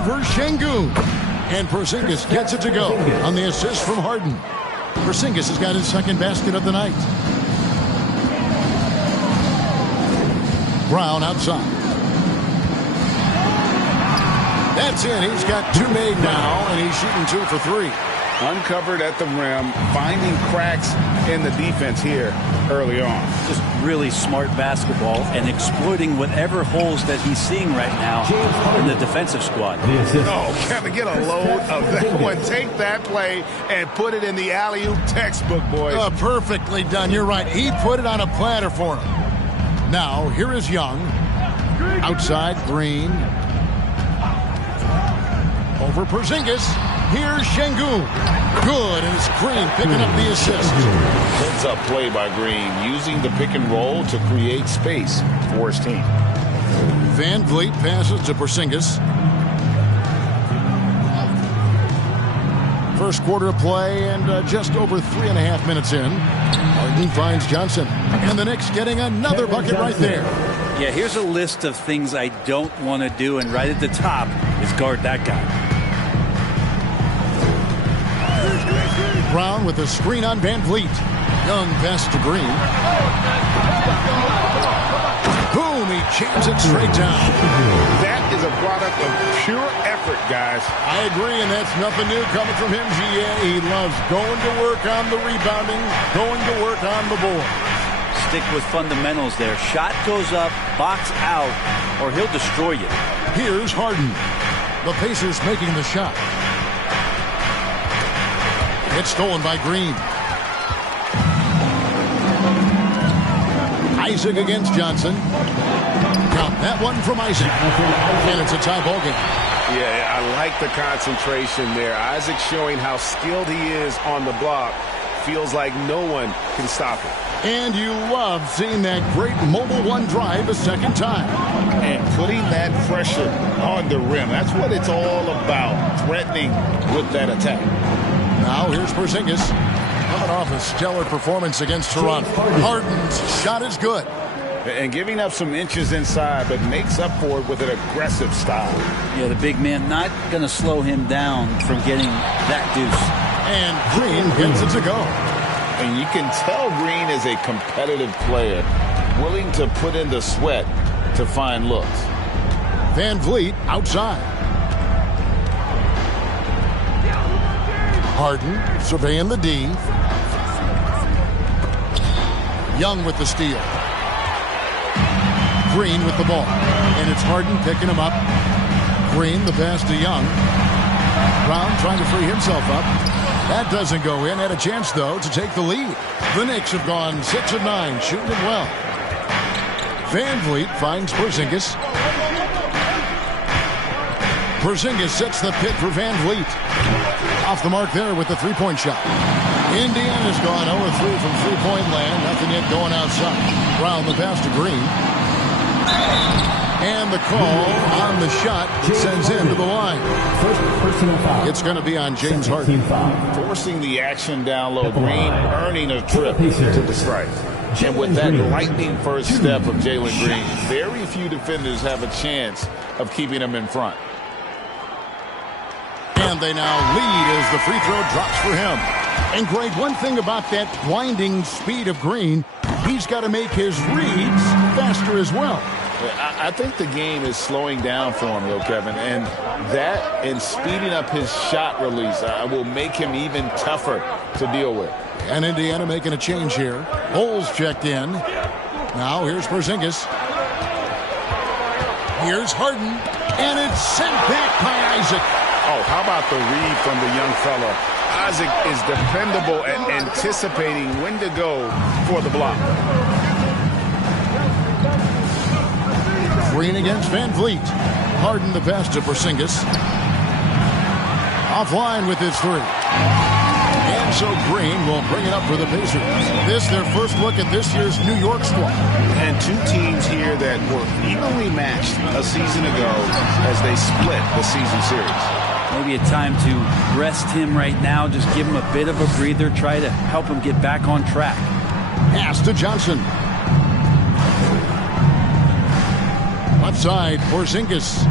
over Şengün. And Porzingis gets it to go on the assist from Harden. Porzingis has got his second basket of the night. Brown outside. That's in. He's got two made now, and he's shooting 2 for 3. Uncovered at the rim, finding cracks in the defense here early on. Just really smart basketball and exploiting whatever holes that he's seeing right now in the defensive squad. Oh, Kevin, get a load of that one. Take that play and put it in the alley-oop textbook, boys. Perfectly done. You're right. He put it on a platter for him. Now, here is Young. Outside, Green. Over Porzingis. Here's Şengün. Good, and it's Green picking up the assist. Heads-up play by Green, using the pick and roll to create space for his team. Van Vliet passes to Porzingis. First quarter of play and just over 3.5 minutes in. Harden finds Johnson. And the Knicks getting another bucket right there. Yeah, here's a list of things I don't want to do, and right at the top is guard that guy. Brown with a screen on Van Vliet. Young pass to Green. Boom, he jams it straight down. That is a product of pure effort, guys. I agree, and that's nothing new coming from him, GA. He loves going to work on the rebounding, going to work on the board. Stick with fundamentals there. Shot goes up, box out, or he'll destroy you. Here's Harden. The Pacers making the shot. It's stolen by Green. Isaac against Johnson. Count that one from Isaac. And it's a tie ball game. Yeah, I like the concentration there. Isaac showing how skilled he is on the block. Feels like no one can stop him. And you love seeing that great mobile one drive a second time. And putting that pressure on the rim. That's what it's all about, threatening with that attack. Now here's Porzingis. Coming off a stellar performance against Toronto. Harden's shot is good. And giving up some inches inside, but makes up for it with an aggressive style. Yeah, the big man not going to slow him down from getting that deuce. And Green gets it to go. And you can tell Green is a competitive player, willing to put in the sweat to find looks. Van Vliet outside. Harden surveying the D. Young with the steal. Green with the ball. And it's Harden picking him up. Green, the pass to Young. Brown trying to free himself up. That doesn't go in. Had a chance, though, to take the lead. The Knicks have gone 6 of 9, shooting it well. Van Vliet finds Porzingis. Porzingis sets the pick for Van Vliet. Off the mark there with the three-point shot. Indiana's gone 0-3 from three-point land. Nothing yet going outside. Brown the pass to Green. And the call on the shot sends him to the line. It's going to be on James Harden. Forcing the action down low. Green earning a trip to the strike. And with that lightning first step of Jalen Green, very few defenders have a chance of keeping him in front. And they now lead as the free throw drops for him. And Greg, one thing about that blinding speed of Green, he's got to make his reads faster as well. I think the game is slowing down for him, though, Kevin. And that and speeding up his shot release will make him even tougher to deal with. And Indiana making a change here. Holes checked in. Now here's Porzingis. Here's Harden. And it's sent back by Isaac. Oh, how about the read from the young fella? Isaac is dependable at anticipating when to go for the block. Green against Van Vliet. Harden the pass to Porzingis. Offline with his three. And so Green will bring it up for the Pacers. This their first look at this year's New York squad. And two teams here that were evenly matched a season ago as they split the season series. Maybe a time to rest him right now, just give him a bit of a breather, try to help him get back on track. Pass to Johnson. Left side, Porzingis.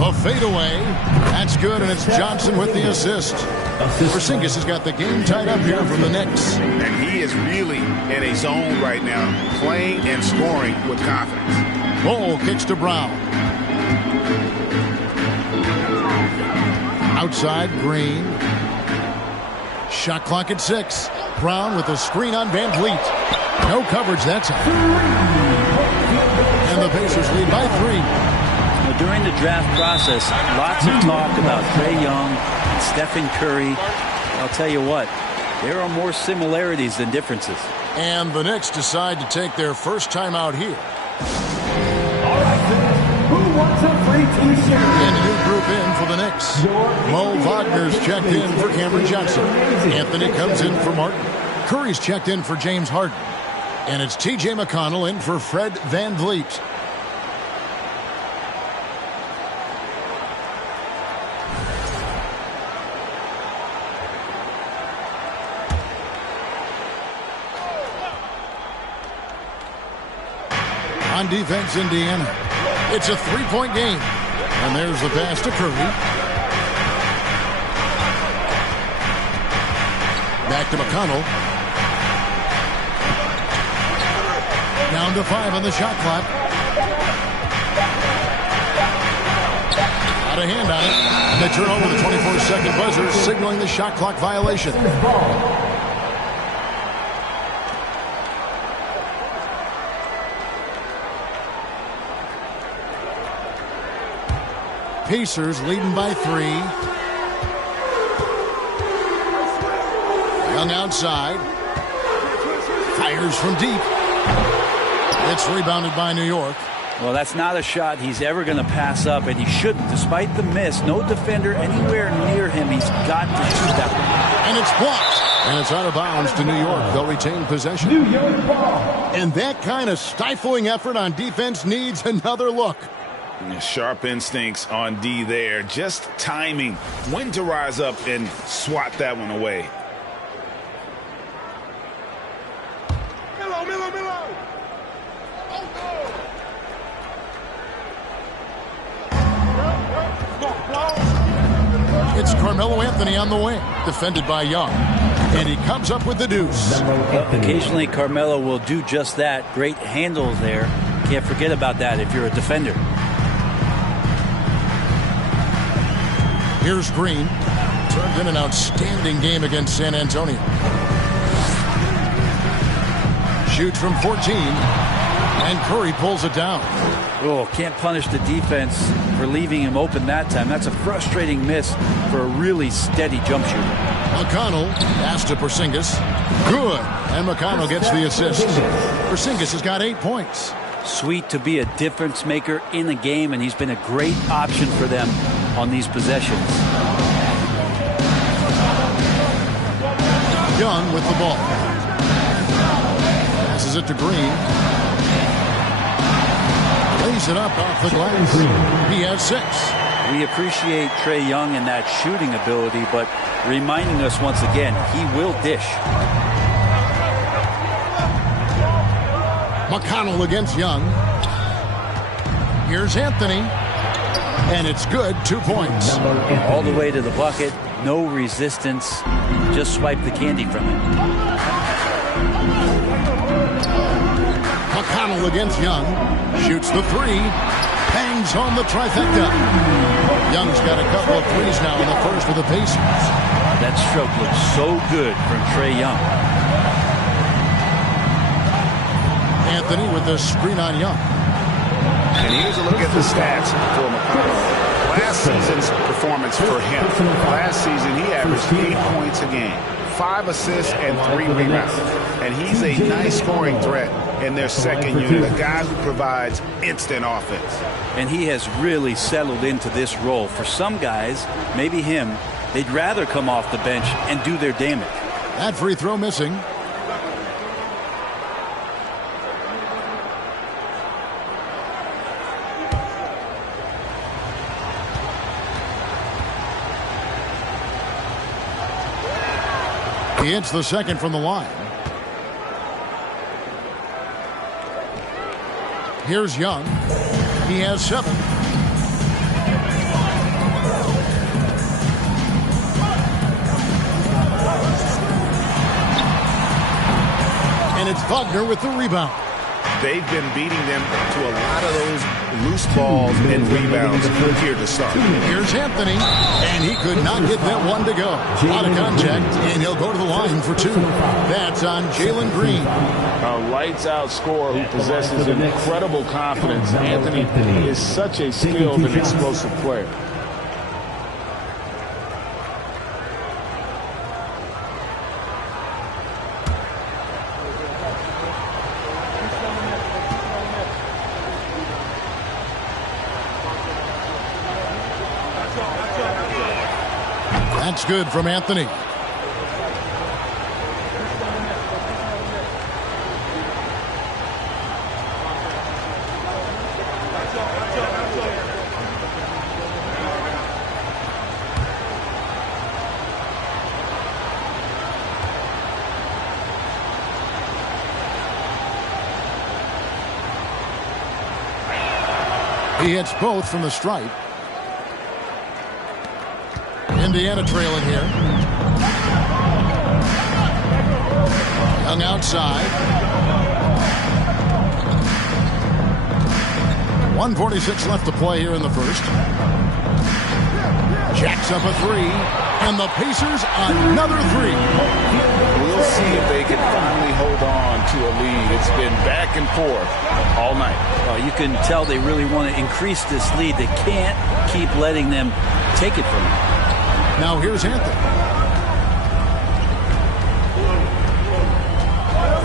The fadeaway. That's good, and it's Johnson with the assist. Porzingis has got the game tied up here from the Knicks. And he is really in a zone right now, playing and scoring with confidence. Ball kicks to Brown. Outside, Green. Shot clock at 6. Brown with a screen on Van Vliet. No coverage that time. And the Pacers lead by 3. Well, during the draft process, lots of talk about Trae Young and Stephen Curry. I'll tell you what, there are more similarities than differences. And the Knicks decide to take their first time out here. All right, fans, who wants a free T-shirt? And a new group in for the Knicks. Mo Wagner's checked in for Cameron Johnson. Anthony comes in for Martin. Curry's checked in for James Harden. And it's T.J. McConnell in for Fred Van Vliet. On defense, Indiana. It's a three-point game. And there's the pass to Curry. Back to McConnell. Down to 5 on the shot clock. Out of hand on it. And they turn over the 24-second buzzer, signaling the shot clock violation. Pacers leading by 3. Young outside. Fires from deep. It's rebounded by New York. Well, that's not a shot he's ever going to pass up, and he shouldn't. Despite the miss, no defender anywhere near him. He's got to shoot that one. And it's blocked. And it's out of bounds to New York. They'll retain possession. New York ball. And that kind of stifling effort on defense needs another look. Sharp instincts on D there. Just timing. When to rise up and swat that one away. It's Carmelo Anthony on the wing, defended by Young. And he comes up with the deuce. Occasionally, Carmelo will do just that. Great handles there. Can't forget about that if you're a defender. Here's Green. Turned in an outstanding game against San Antonio. Shoots from 14. And Curry pulls it down. Oh, can't punish the defense for leaving him open that time. That's a frustrating miss for a really steady jump shooter. McConnell pass to Porzingis. Good. And McConnell gets the assist. Porzingis has got 8 points. Sweet to be a difference maker in the game, and he's been a great option for them on these possessions. Young with the ball. Passes it to Green. Lays it up off the glass. He has 6. We appreciate Trae Young and that shooting ability, but reminding us once again, he will dish. McConnell against Young. Here's Anthony. And it's good. 2 points. All the way to the bucket. No resistance. Just swipe the candy from it. McConnell against Young. Shoots the 3. Hangs on the trifecta. Young's got a couple of threes now in the first for the Pacers. That stroke looks so good from Trae Young. Anthony with the screen on Young. And here's a look at the stats for McConnell. Last season's performance for him. Last season, he averaged 8 points a game, 5 assists, and 3 rebounds. And he's a nice scoring threat in their second unit, a guy who provides instant offense. And he has really settled into this role. For some guys, maybe him, they'd rather come off the bench and do their damage. That free throw missing. He hits the second from the line. Here's Young. He has 7. Wagner with the rebound. They've been beating them to a lot of those loose balls and rebounds here to start. Here's Anthony, and he could not get that one to go. A lot of contact, and he'll go to the line for 2. That's on Jalen Green. A lights-out scorer who possesses incredible confidence. Anthony is such a skilled and explosive player. That's good from Anthony. He hits both from the stripe. Indiana trailing here. Young outside. 1:46 left to play here in the first. Jacks up a 3. And the Pacers another 3. We'll see if they can finally hold on to a lead. It's been back and forth all night. Well, you can tell they really want to increase this lead. They can't keep letting them take it from them. Now here's Anthony.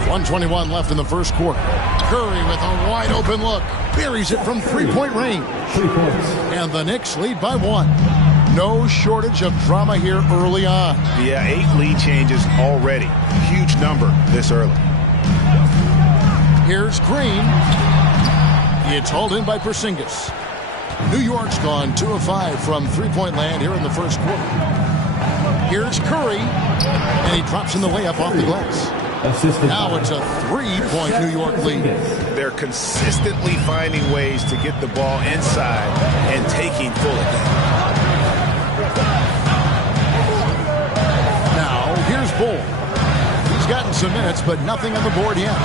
1:21 left in the first quarter. Curry with a wide open look. Buries it from 3-point range. 3 points. And the Knicks lead by 1. No shortage of drama here early on. Yeah, 8 lead changes already. Huge number this early. Here's Green. It's hauled in by Porzingis. New York's gone 2 of 5 from 3-point land here in the first quarter. Here's Curry, and he drops in the layup off the glass. Now it's a 3-point New York lead. They're consistently finding ways to get the ball inside and taking full advantage. Now here's Bull. He's gotten some minutes, but nothing on the board yet.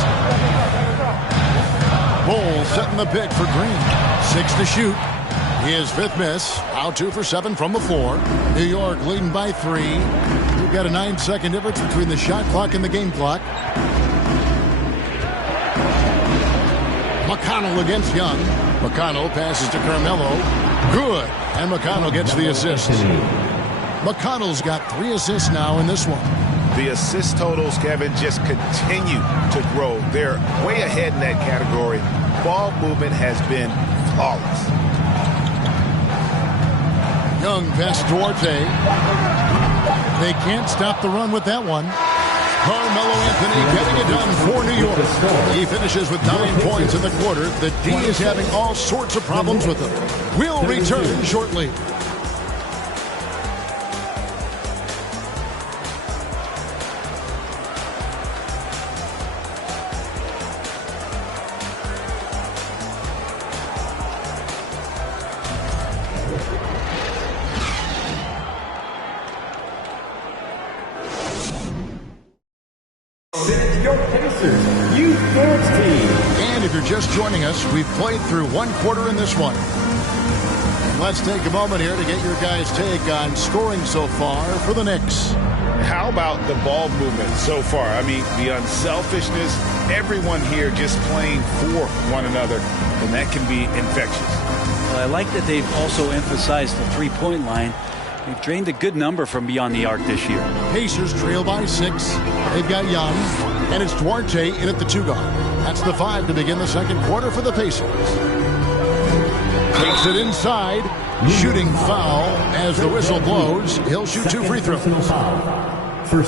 Bull setting the pick for Green. 6 to shoot. His 5th miss. Out 2 for 7 from the floor. New York leading by 3. We've got a 9-second difference between the shot clock and the game clock. McConnell against Young. McConnell passes to Carmelo. Good. And McConnell gets the assist. McConnell's got 3 assists now in this one. The assist totals, Kevin, just continue to grow. They're way ahead in that category. Ball movement has been flawless. Young past Duarte. They can't stop the run with that one. Carmelo Anthony getting it done for New York. He finishes with 9 points in the quarter. The D is having all sorts of problems with him. We'll return shortly. And if you're just joining us, we've played through 1 quarter in this one. And let's take a moment here to get your guys' take on scoring so far for the Knicks. How about the ball movement so far? I mean, the unselfishness, everyone here just playing for one another, and that can be infectious. Well, I like that they've also emphasized the 3-point line. They've drained a good number from beyond the arc this year. Pacers trail by 6. They've got Young, and it's Duarte in at the 2 guard. That's the 5 to begin the second quarter for the Pacers. Takes it inside. Shooting foul as the whistle blows. He'll shoot 2 free throws.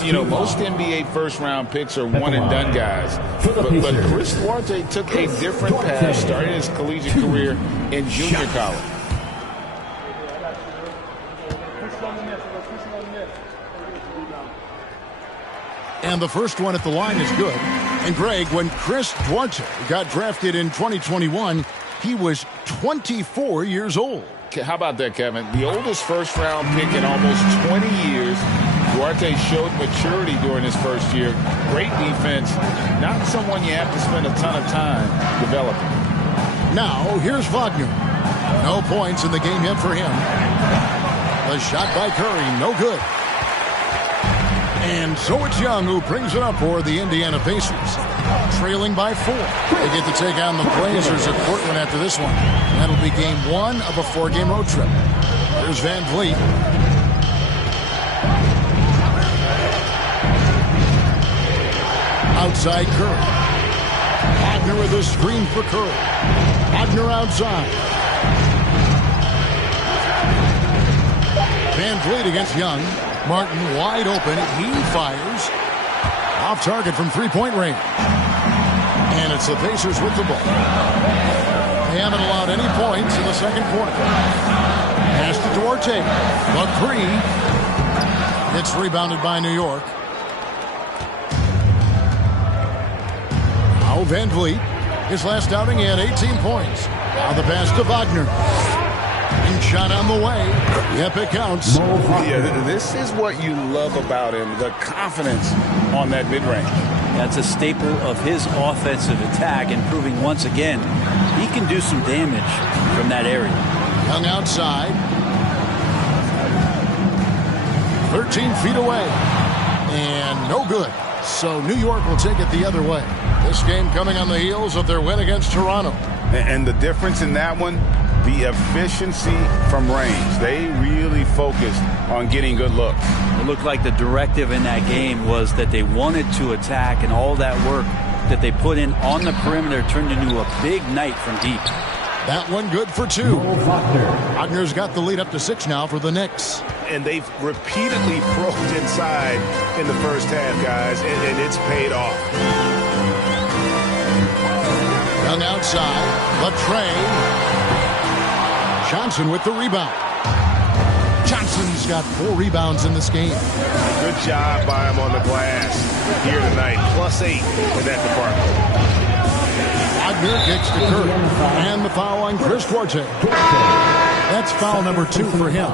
You know, most NBA first-round picks are one-and-done guys. But Chris Duarte took a different path starting his collegiate career in junior college. And the first one at the line is good. And Greg, when Chris Duarte got drafted in 2021, he was 24 years old. How about that, Kevin? The oldest first-round pick in almost 20 years. Duarte showed maturity during his first year. Great defense. Not someone you have to spend a ton of time developing. Now, here's Wagner. No points in the game yet for him. The shot by Curry, no good. And so it's Young who brings it up for the Indiana Pacers. Trailing by 4. They get to take on the Blazers at Portland after this one. That'll be game 1 of a 4-game road trip. Here's Van Vliet. Outside Curry. Wagner with a screen for Curry. Wagner outside. Van Vliet against Young. Martin wide open. He fires. Off target from three-point range. And it's the Pacers with the ball. They haven't allowed any points in the second quarter. Pass to Duarte. The three. It's rebounded by New York. Now Van Vliet. His last outing, he had 18 points. Now the pass to Wagner. And shot on the way. Yep, it counts. Yeah, this is what you love about him, the confidence on that mid-range. That's a staple of his offensive attack, and proving once again he can do some damage from that area. Young outside. 13 feet away. And no good. So New York will take it the other way. This game coming on the heels of their win against Toronto. And the difference in that one, the efficiency from range. They really focused on getting good looks. It looked like the directive in that game was that they wanted to attack, and all that work that they put in on the perimeter turned into a big night from deep. That one good for 2. Wagner's got the lead up to 6 now for the Knicks. And they've repeatedly probed inside in the first half, guys, and it's paid off. Young outside. Latrey. Johnson with the rebound. Johnson's got 4 rebounds in this game. Good job by him on the glass here tonight. +8 in that department. Wagner kicks to Curry. And the foul on Chris Duarte. That's foul number 2 for him.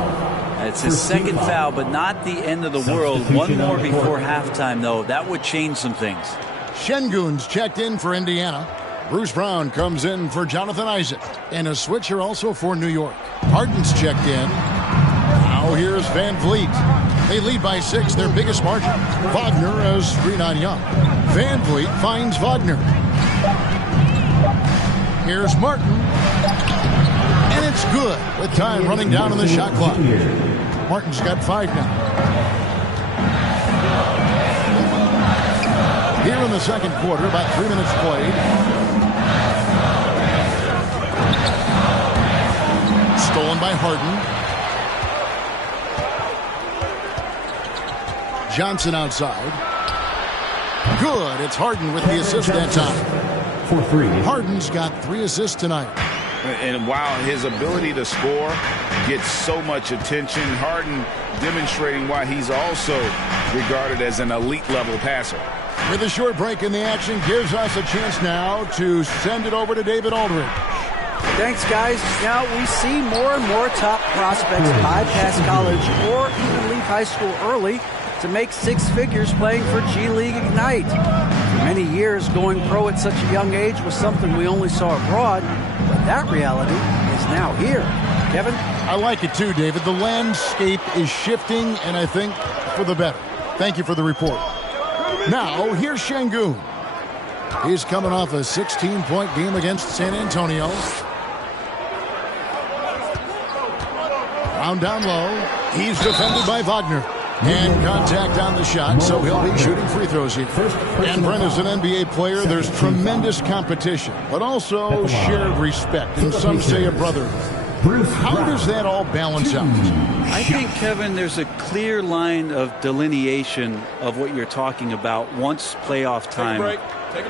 It's his second foul, but not the end of the world. One more before halftime, though. That would change some things. Şengün's checked in for Indiana. Bruce Brown comes in for Jonathan Isaac. And a switch here also for New York. Harden's checked in. Now here's Van Vliet. They lead by 6, their biggest margin. Wagner has screen on Young. Van Vliet finds Wagner. Here's Martin. And it's good with time running down on the shot clock. Martin's got 5 now. Here in the second quarter, about 3 minutes played. Stolen by Harden. Johnson outside. Good. It's Harden with the assist that time. For 3. Harden's got 3 assists tonight. And while his ability to score gets so much attention, Harden demonstrating why he's also regarded as an elite-level passer. With a short break in the action, gives us a chance now to send it over to David Aldridge. Thanks, guys. Now we see more and more top prospects bypass college or even leave high school early to make 6 figures playing for G League Ignite. For many years, going pro at such a young age was something we only saw abroad, but that reality is now here. Kevin? I like it too, David. The landscape is shifting, and I think for the better. Thank you for the report. Now, here's Şengün. He's coming off a 16-point game against San Antonio. Brown down low. He's defended by Wagner. And contact on the shot, so he'll be shooting free throws here. And Brent, as an NBA player, there's tremendous competition, but also shared respect, and some say a brotherhood. How does that all balance out? I think, Kevin, there's a clear line of delineation of what you're talking about once playoff time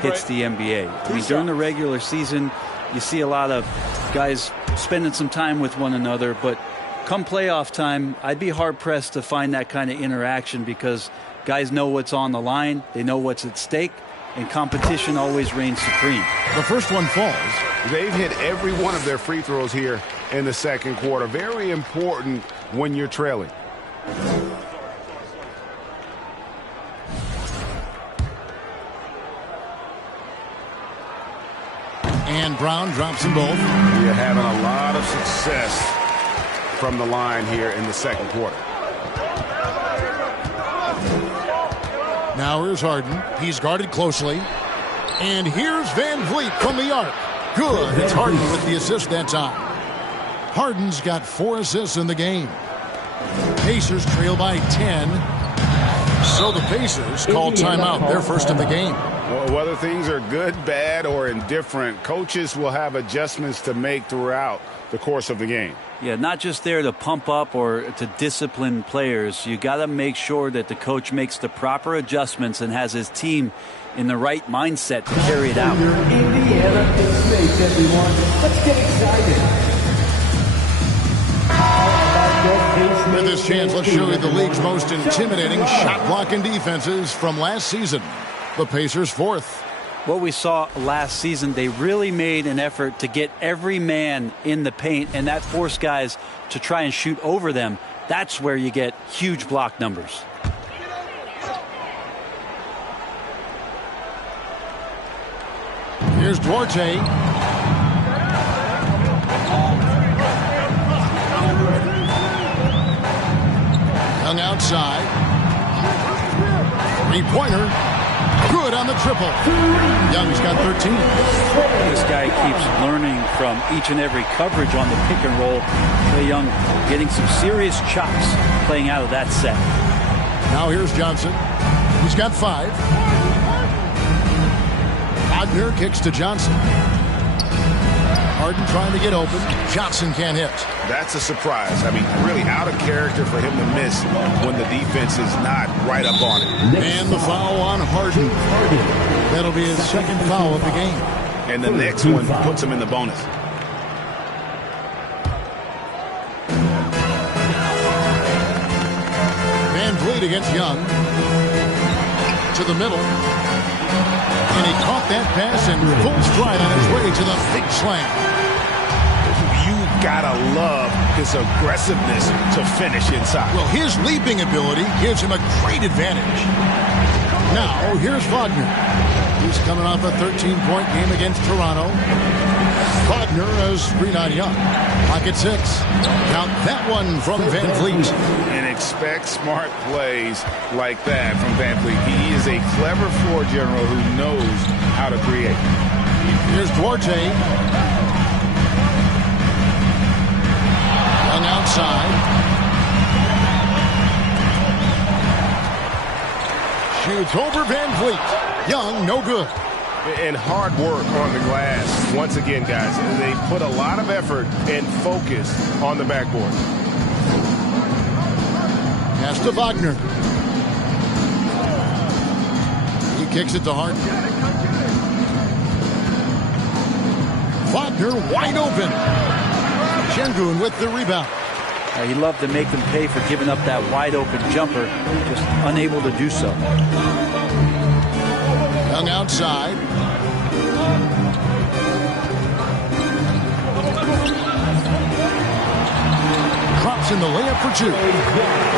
hits the NBA. I mean, during the regular season, you see a lot of guys spending some time with one another, but come playoff time, I'd be hard-pressed to find that kind of interaction because guys know what's on the line, they know what's at stake, and competition always reigns supreme. The first one falls. They've hit every one of their free throws here in the second quarter. Very important when you're trailing. And Brown drops them both. You're having a lot of success from the line here in the second quarter. Now here's Harden. He's guarded closely. And here's Van Vliet from the arc. Good. It's Harden with the assist that time. Harden's got 4 assists in the game. Pacers trail by 10. So the Pacers call timeout. They're first in the game. Well, whether things are good, bad, or indifferent, coaches will have adjustments to make throughout the course of the game. Yeah, not just there to pump up or to discipline players. You got to make sure that the coach makes the proper adjustments and has his team in the right mindset to carry it out. Indiana in space, everyone. Let's get excited. With this chance, let's show you the league's most intimidating shot-blocking defenses from last season. The Pacers 4th. What we saw last season, they really made an effort to get every man in the paint, and that forced guys to try and shoot over them. That's where you get huge block numbers. Here's Duarte. Young outside. Three-pointer. Good on the triple. Young's got 13. This guy keeps learning from each and every coverage on the pick and roll. Trae Young getting some serious chops playing out of that set. Now here's Johnson. He's got 5. Wagner kicks to Johnson. Harden trying to get open. Johnson can't hit. That's a surprise. I mean, really out of character for him to miss when the defense is not right up on it. And the foul on Harden. That'll be his second foul of the game. And the next one puts him in the bonus. Van Vliet against Young. To the middle. And he caught that pass in full stride on his way to the big slam. You've got to love his aggressiveness to finish inside. Well, his leaping ability gives him a great advantage. Now, here's Wagner. He's coming off a 13-point game against Toronto. Wagner has screen on Young. Pocket 6. Count that one from Van Vliet. And expect smart plays like that from Van Vliet. He is a clever floor general who knows how to create. Here's Duarte. Young outside. Shoots over Van Vliet. Young, no good. And hard work on the glass. Once again, guys, they put a lot of effort and focus on the backboard. Pass to Wagner. He kicks it to Harden. Wagner wide open. Şengün with the rebound. He loved to make them pay for giving up that wide open jumper, just unable to do so. Young outside. Drops in the layup for 2.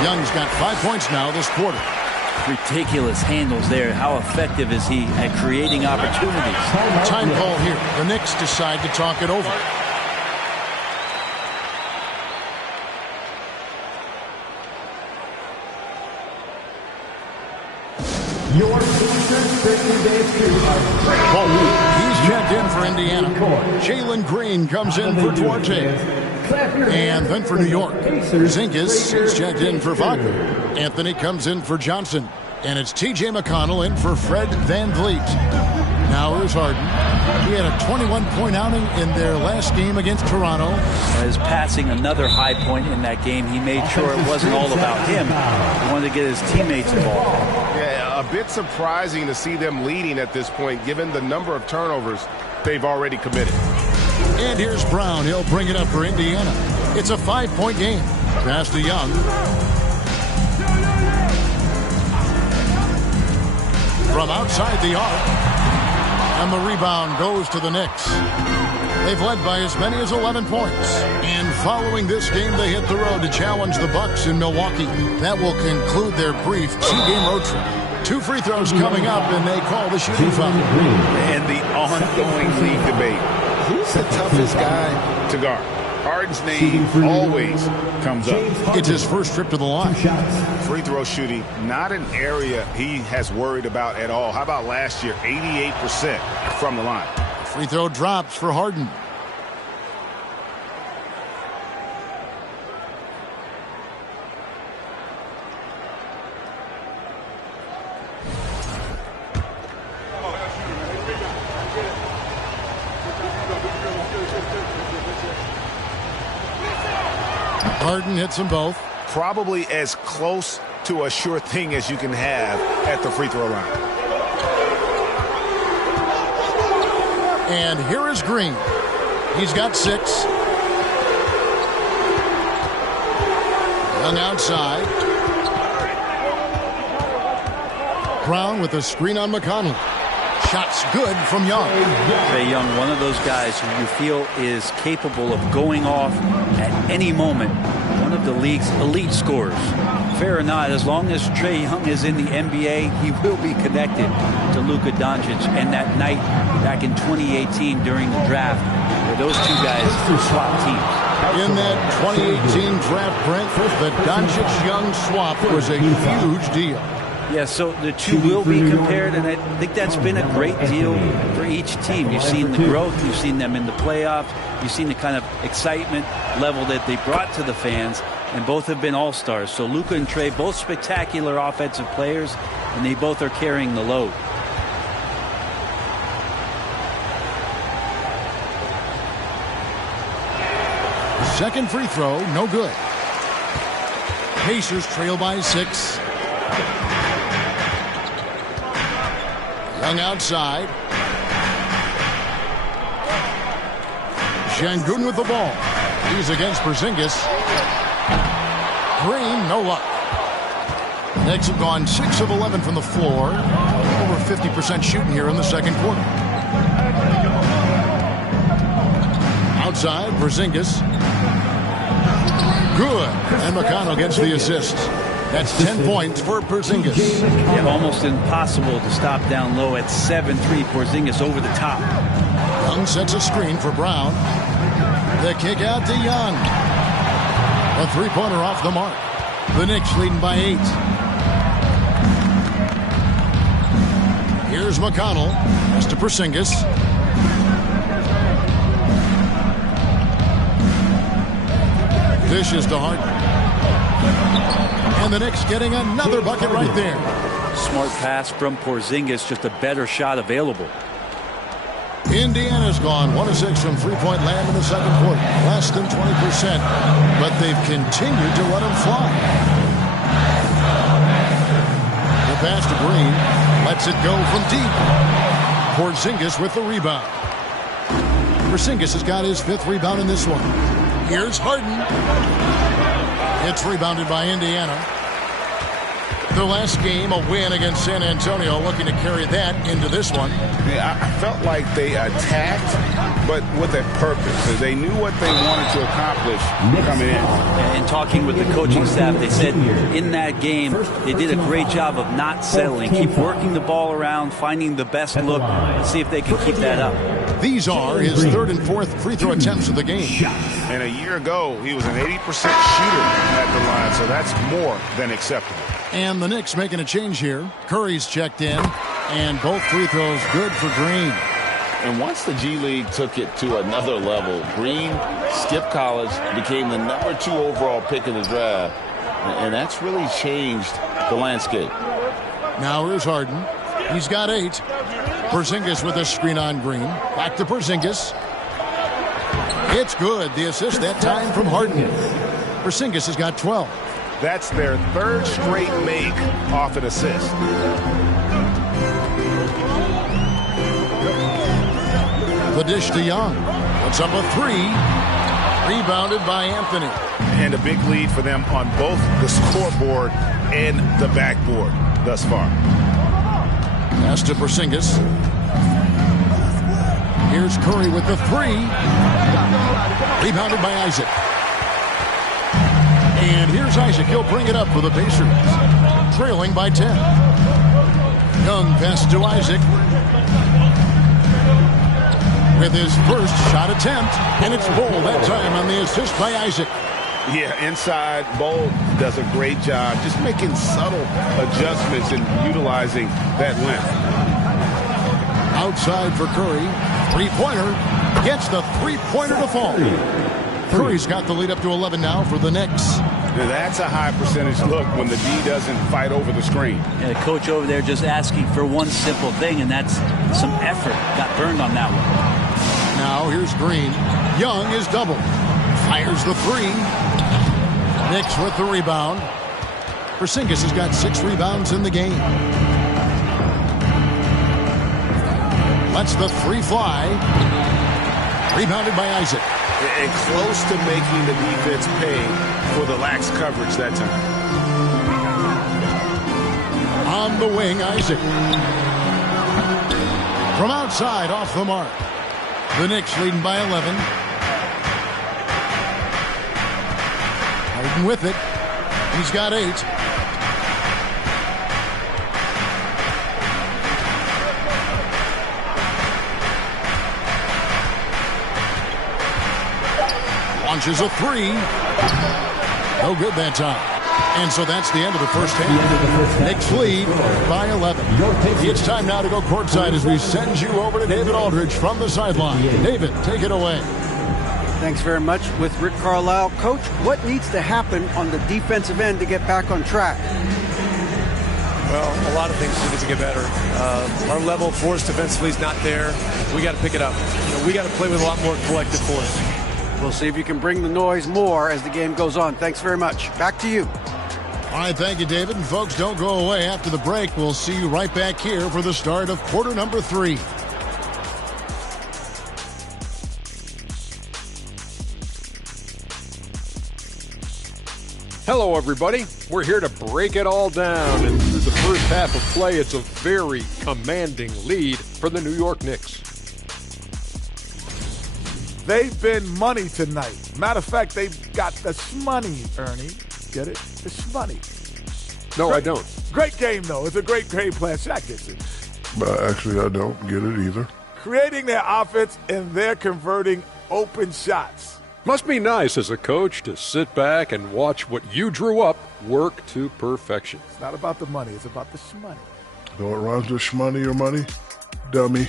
Young's got 5 points now this quarter. Ridiculous handles there. How effective is he at creating opportunities? Time call here. The Knicks decide to talk it over. Your Pacers bringing this to He's checked in for Indiana. Jalen Green comes in for Duarte. And then for New York, Zinkas is checked in for Wagner. Anthony comes in for Johnson. And it's T.J. McConnell in for Fred Van Vliet. Now here's Harden. He had a 21-point outing in their last game against Toronto. His passing, another high point in that game. He made sure it wasn't all about him. He wanted to get his teammates involved. Yeah, a bit surprising to see them leading at this point, given the number of turnovers they've already committed. And here's Brown. He'll bring it up for Indiana. It's a 5-point game. Pass to Young. From outside the arc. And the rebound goes to the Knicks. They've led by as many as 11 points. And following this game, they hit the road to challenge the Bucks in Milwaukee. That will conclude their brief 2-game road trip. 2 free throws coming up, and they call the shooting foul. And the ongoing league debate. Who's the toughest guy to guard? Harden's name always comes up. It's his first trip to the line. Free throw shooting, not an area he has worried about at all. How about last year? 88% from the line. Free throw drops for Harden. Harden hits them both. Probably as close to a sure thing as you can have at the free throw line. And here is Green. He's got 6. Young outside. Brown with a screen on McConnell. Shots good from Young. Trae Young, one of those guys who you feel is capable of going off at any moment. One of the league's elite scorers. Fair or not, as long as Trae Young is in the NBA, he will be connected to Luka Doncic. And that night back in 2018 during the draft, where those two guys swapped teams. In that 2018 draft, Brent, the Doncic-Young swap was a huge deal. Yeah, so the two will be compared, and I think that's been a great deal for each team. You've seen the growth, you've seen them in the playoffs, you've seen the kind of excitement level that they brought to the fans, and both have been all-stars. So Luka and Trae, both spectacular offensive players, and they both are carrying the load. Second free throw, no good. Pacers trail by 6. Young outside. Şengün with the ball. He's against Porzingis. Green, no luck. Knicks have gone 6 of 11 from the floor. Over 50% shooting here in the second quarter. Outside, Porzingis. Good. And McConnell gets the assist. That's 10 points for Porzingis. Yeah, almost impossible to stop down low at 7-3. Porzingis over the top. Young sets a screen for Brown. The kick out to Young. A three-pointer off the mark. The Knicks leading by 8. Here's McConnell. Pass to Porzingis. Dishes to Harden. And the Knicks getting another bucket right there. Smart pass from Porzingis, just a better shot available. Indiana's gone 1 of 6 from three-point land in the second quarter. Less than 20%, but they've continued to let them fly. The pass to Green. Lets it go from deep. Porzingis with the rebound. Porzingis has got his 5th rebound in this one. Here's Harden. It's rebounded by Indiana. Their last game, a win against San Antonio, looking to carry that into this one. Yeah, I felt like they attacked, but with a purpose. They knew what they wanted to accomplish coming in. And talking with the coaching staff, they said in that game, they did a great job of not settling. Keep working the ball around, finding the best look, and see if they can keep that up. These are his 3rd and 4th free throw attempts of the game. And a year ago, he was an 80% shooter at the line, so that's more than acceptable. And the Knicks making a change here. Curry's checked in, and both free throws good for Green. And once the G League took it to another level, Green skipped college, became the number 2 overall pick in the draft, and that's really changed the landscape. Now here's Harden. He's got 8. Porzingis with a screen on Green. Back to Porzingis. It's good. The assist that time from Harden. Porzingis has got 12. That's their 3rd straight make off an assist. The dish to Young. Puts up a 3. Rebounded by Anthony. And a big lead for them on both the scoreboard and the backboard thus far. Pass to Porzingis. Here's Curry with the 3. Rebounded by Isaac. And here's Isaac. He'll bring it up for the Pacers. Trailing by 10. Young pass to Isaac. with his first shot attempt, and it's Bull that time on the assist by Isaac. Yeah, inside, Bull does a great job just making subtle adjustments and utilizing that length. Outside for Curry. Three-pointer. Gets the three-pointer to fall. Curry's got the lead up to 11 now for the Knicks. Now that's a high percentage look when the D doesn't fight over the screen. And the coach over there just asking for one simple thing, and that's some effort. Got burned on that one. Now here's Green. Young is doubled. Fires the three. Knicks with the rebound. Porzingis has got 6 rebounds in the game. Lets the three fly. Rebounded by Isaac. And close to making the defense pay for the lax coverage that time. On the wing, Isaac. From outside, off the mark. The Knicks leading by 11. Harden with it. He's got 8. Launches a three. No good that time. And so that's the end of the first half. Knicks lead by 11. It's time now to go courtside as we send you over to David Aldridge from the sideline. David, take it away. Thanks very much with Rick Carlisle. Coach, what needs to happen on the defensive end to get back on track? Well, a lot of things need to get better. Our level of force defensively is not there. We got to pick it up. We got to play with a lot more collective force. We'll see if you can bring the noise more as the game goes on. Thanks very much. Back to you. All right, thank you, David. And folks, don't go away. After the break, we'll see you right back here for the start of quarter number 3. Hello, everybody. We're here to break it all down. And through the first half of play, it's a very commanding lead for the New York Knicks. They've been money tonight. Matter of fact, they've got the shmoney, Ernie. Get it? The shmoney. No, great, I don't. Great game, though. It's a great game plan. Shaq gets it. But actually, I don't get it either. Creating their offense, and they're converting open shots. Must be nice as a coach to sit back and watch what you drew up work to perfection. It's not about the money. It's about the shmoney. Know what rhymes with shmoney or money? Dummy.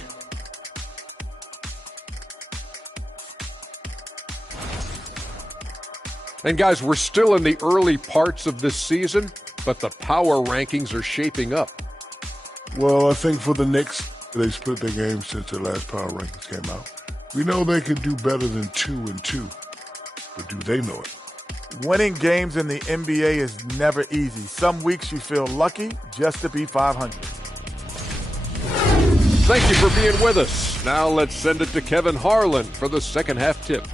And guys, we're still in the early parts of this season, but the power rankings are shaping up. Well, I think for the Knicks, they split their game since their last power rankings came out. We know they could do better than 2-2, but do they know it? Winning games in the NBA is never easy. Some weeks you feel lucky just to be 500. Thank you for being with us. Now let's send it to Kevin Harlan for the second half tip.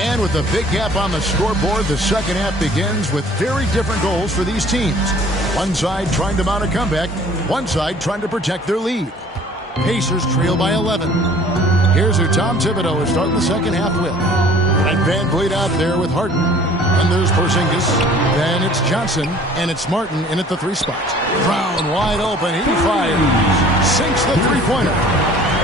And with a big gap on the scoreboard, the second half begins with very different goals for these teams. One side trying to mount a comeback, one side trying to protect their lead. Pacers trail by 11. Here's who Tom Thibodeau is starting the second half with. And Van Vliet out there with Harden. And there's Porzingis. Then it's Johnson, and it's Martin in at the 3 spot. Brown wide open. He fires. Sinks the three-pointer.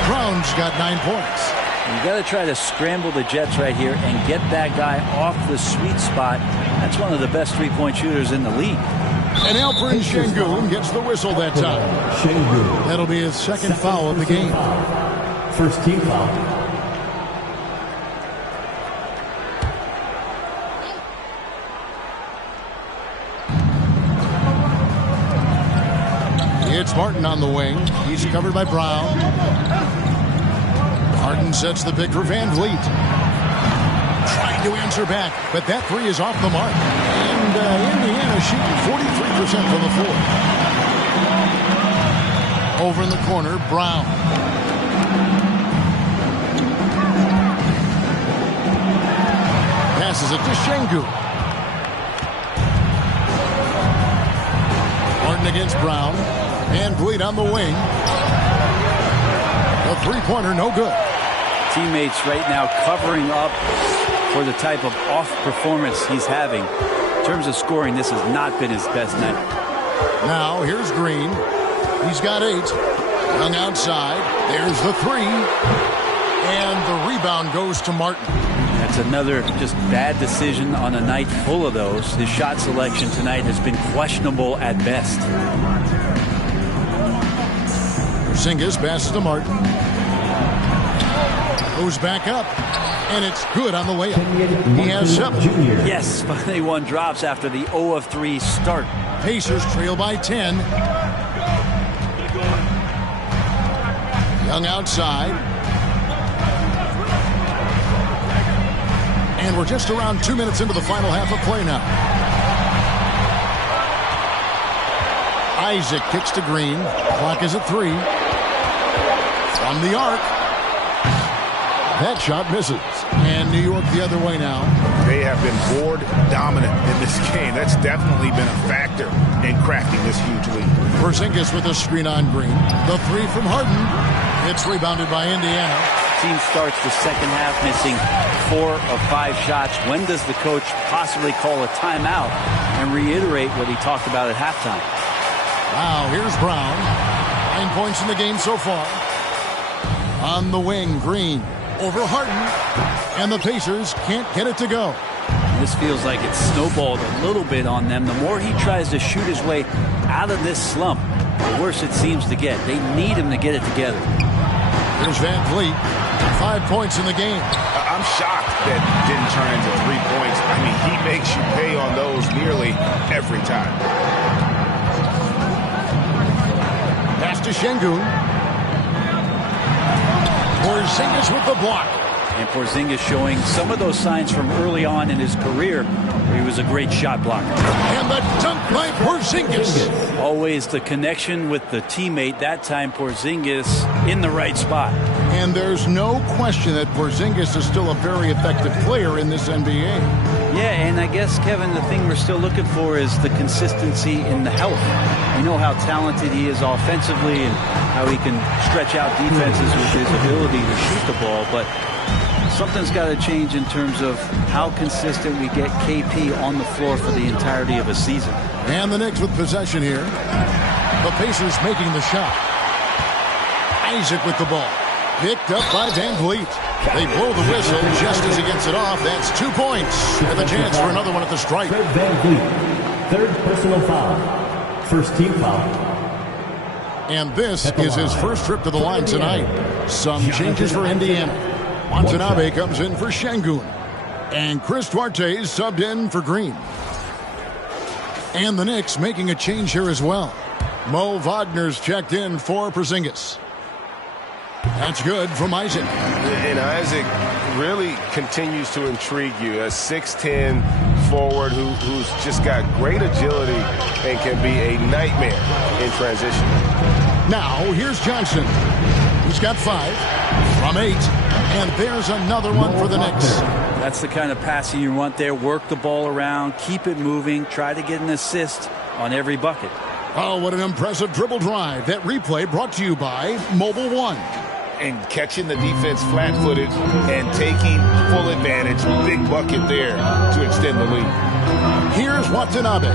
Brown's got 9 points. You got to try to scramble the Jets right here and get that guy off the sweet spot. That's one of the best three-point shooters in the league. And Alperen Sengun gets the whistle that time. That'll be his second foul of the game. First team foul. It's Martin on the wing. He's covered by Brown. Harden sets the pick for Van Vliet. Trying to answer back, but that three is off the mark. And Indiana shooting 43% from the floor. Over in the corner, Brown. Passes it to Sengun. Martin against Brown. Van Vliet on the wing. A three-pointer, no good. teammates right now covering up for the type of off performance he's having. In terms of scoring, this has not been his best night. Now here's Green. He's got 8. Young outside. There's the 3. And the rebound goes to Martin. That's another just bad decision on a night full of those. His shot selection tonight has been questionable at best. Porzingis passes to Martin. Goes back up. And it's good on the layup. He has 7. Yes, finally one drops after the 0 of 3 start. Pacers trail by 10. Young outside. And we're just around 2 minutes into the final half of play now. Isaac kicks to Green. Clock is at 3. From the arc. That shot misses. And New York the other way now. They have been board dominant in this game. That's definitely been a factor in crafting this huge lead. Porzingis with a screen on Green. The 3 from Harden. It's rebounded by Indiana. Team starts the second half missing 4 of 5 shots. When does the coach possibly call a timeout and reiterate what he talked about at halftime? Wow, here's Brown. 9 points in the game so far. On the wing, Green over Harden. And the Pacers can't get it to go. This feels like it's snowballed a little bit on them. The more he tries to shoot his way out of this slump, the worse it seems to get. They need him to get it together. Here's Van Vliet. 5 points in the game. I'm shocked that didn't turn into 3 points. I mean, he makes you pay on those nearly every time. Pass to Şengün. Porzingis with the block. And Porzingis showing some of those signs from early on in his career where he was a great shot blocker. And the dunk by Porzingis. Always the connection with the teammate. That time Porzingis in the right spot. And there's no question that Porzingis is still a very effective player in this NBA. Yeah, and I guess, Kevin, the thing we're still looking for is the consistency in the health. We know how talented he is offensively and how he can stretch out defenses with his ability to shoot the ball, but something's got to change in terms of how consistent we get KP on the floor for the entirety of a season. And the Knicks with possession here. The Pacers making the shot. Isaac with the ball. Picked up by Van Vliet. They blow the whistle just as he gets it off. That's 2 points. With a chance for another one at the stripe. Fred Van Vliet, 3rd personal foul. First team foul. And this is his first trip to the line tonight. Some changes for Indiana. Watanabe comes in for Şengün. And Chris Duarte is subbed in for Green. And the Knicks making a change here as well. Mo Wagner's checked in for Porzingis. That's good from Isaac. And Isaac really continues to intrigue you. A 6'10 forward who's just got great agility and can be a nightmare in transition. Now, here's Johnson. He's got 5 from 8. And there's another one for the Knicks. That's the kind of passing you want there. Work the ball around, keep it moving, try to get an assist on every bucket. Oh, what an impressive dribble drive. That replay brought to you by Mobile One. And catching the defense flat-footed and taking full advantage. Big bucket there to extend the lead. Here's Watanabe.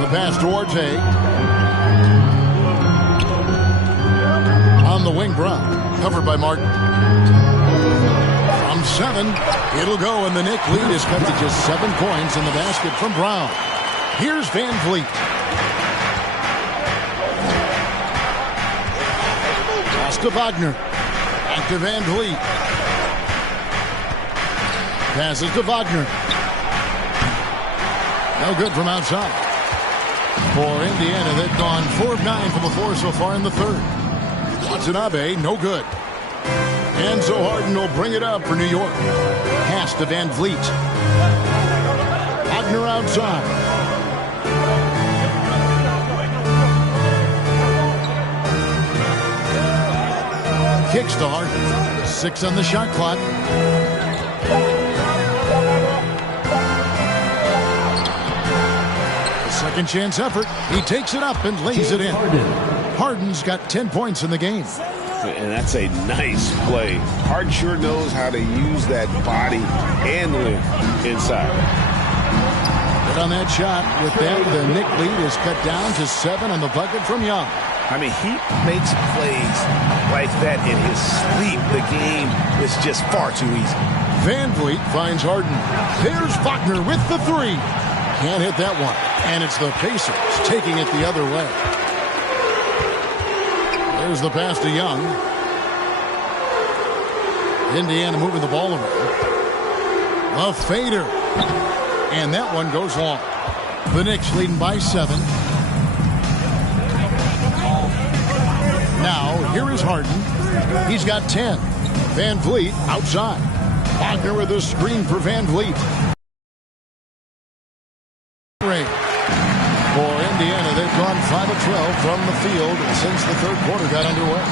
The pass to Duarte. On the wing, Brown. Covered by Martin. From 7, it'll go, and the Knick lead is cut to just 7 points in the basket from Brown. Here's Van Vliet. Pass to Wagner. Back to Van Vliet. Passes to Wagner. No good from outside. For Indiana, they've gone 4 of 9 from the floor so far in the third. Watanabe, no good. And so Harden will bring it up for New York. Pass to Van Vliet. Wagner outside. Kicks to Harden. 6 on the shot clock. A second chance effort. He takes it up and lays it in. Harden's got 10 points in the game. And that's a nice play. Harden sure knows how to use that body and length inside. But on that shot, with that, the Knick lead is cut down to 7 on the bucket from Young. I mean, he makes plays like that in his sleep. The game is just far too easy. Van Vliet finds Harden. There's Faulkner with the 3. Can't hit that one. And it's the Pacers taking it the other way. There's the pass to Young. Indiana moving the ball around. A fader. And that one goes long. The Knicks leading by 7. Now, here is Harden. He's got 10. Van Vliet outside. Faulkner with a screen for Van Vliet. For Indiana, they've gone 5 of 12 from the field since the third quarter got underway.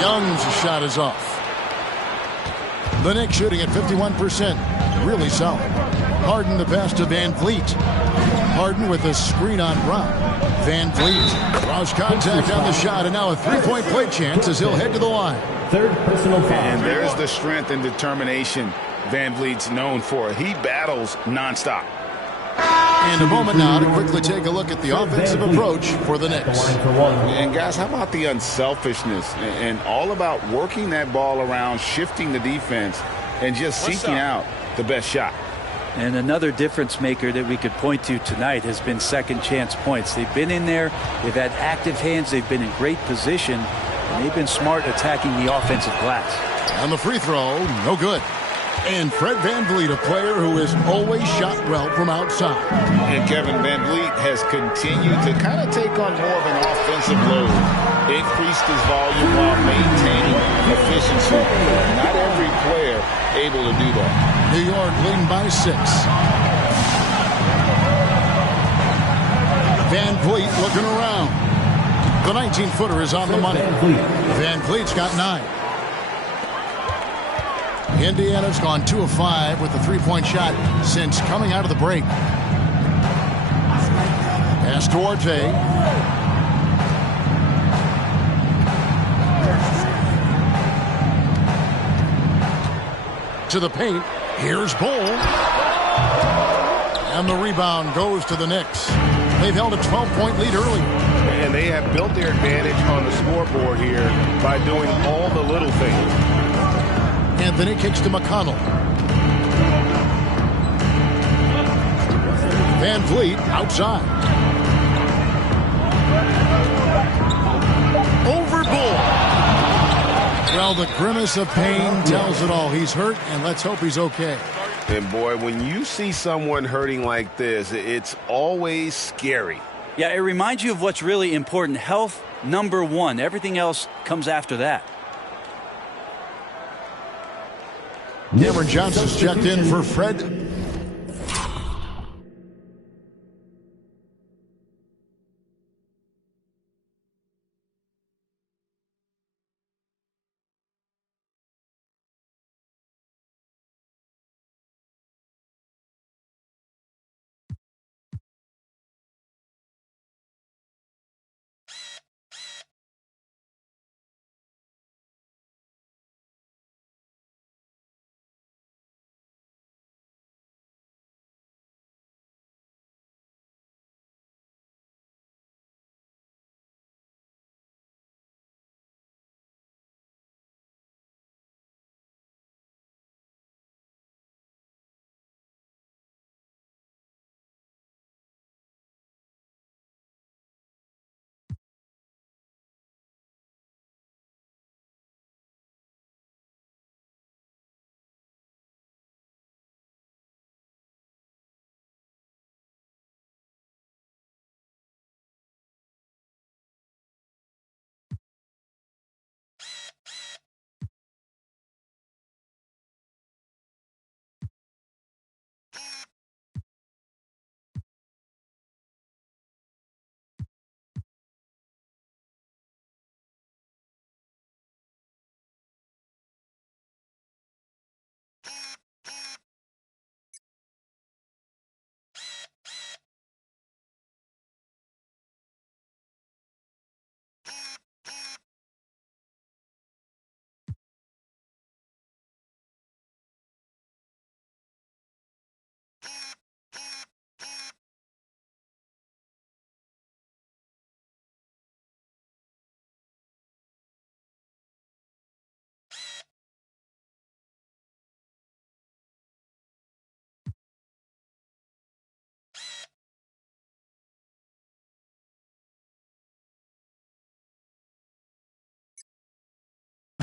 Young's shot is off. The Knicks shooting at 51%. Really solid. Harden the pass to Van Vliet. Harden with a screen on Brown. Van Vliet draws contact on the shot, and now a three-point play chance as he'll head to the line. Third personal foul. And there's the strength and determination Van Vliet's known for. He battles nonstop. And a moment now to quickly take a look at the offensive approach for the Knicks. And guys, how about the unselfishness and all about working that ball around, shifting the defense, and just seeking out the best shot. And another difference maker that we could point to tonight has been second chance points. They've been in there, they've had active hands, they've been in great position, and they've been smart attacking the offensive glass. On the free throw, no good. And Fred VanVleet, a player who has always shot well from outside. And Kevin VanVleet has continued to kind of take on more of an offensive load. Increased his volume while maintaining efficiency. Not every player able to do that. New York leading by 6. VanVleet looking around. The 19-footer is on the money. VanVleet's got 9. Indiana's gone 2 of 5 with the three-point shot since coming out of the break. Pass to Orte. To the paint. Here's Bull. And the rebound goes to the Knicks. They've held a 12-point lead early. And they have built their advantage on the scoreboard here by doing all the little things. Anthony kicks to McConnell. VanVleet outside. Over Bull. Well, the grimace of pain tells it all. He's hurt, and let's hope he's okay. And boy, when you see someone hurting like this, it's always scary. Yeah, it reminds you of what's really important. Health, number one. Everything else comes after that. Cameron Johnson's checked in for Fred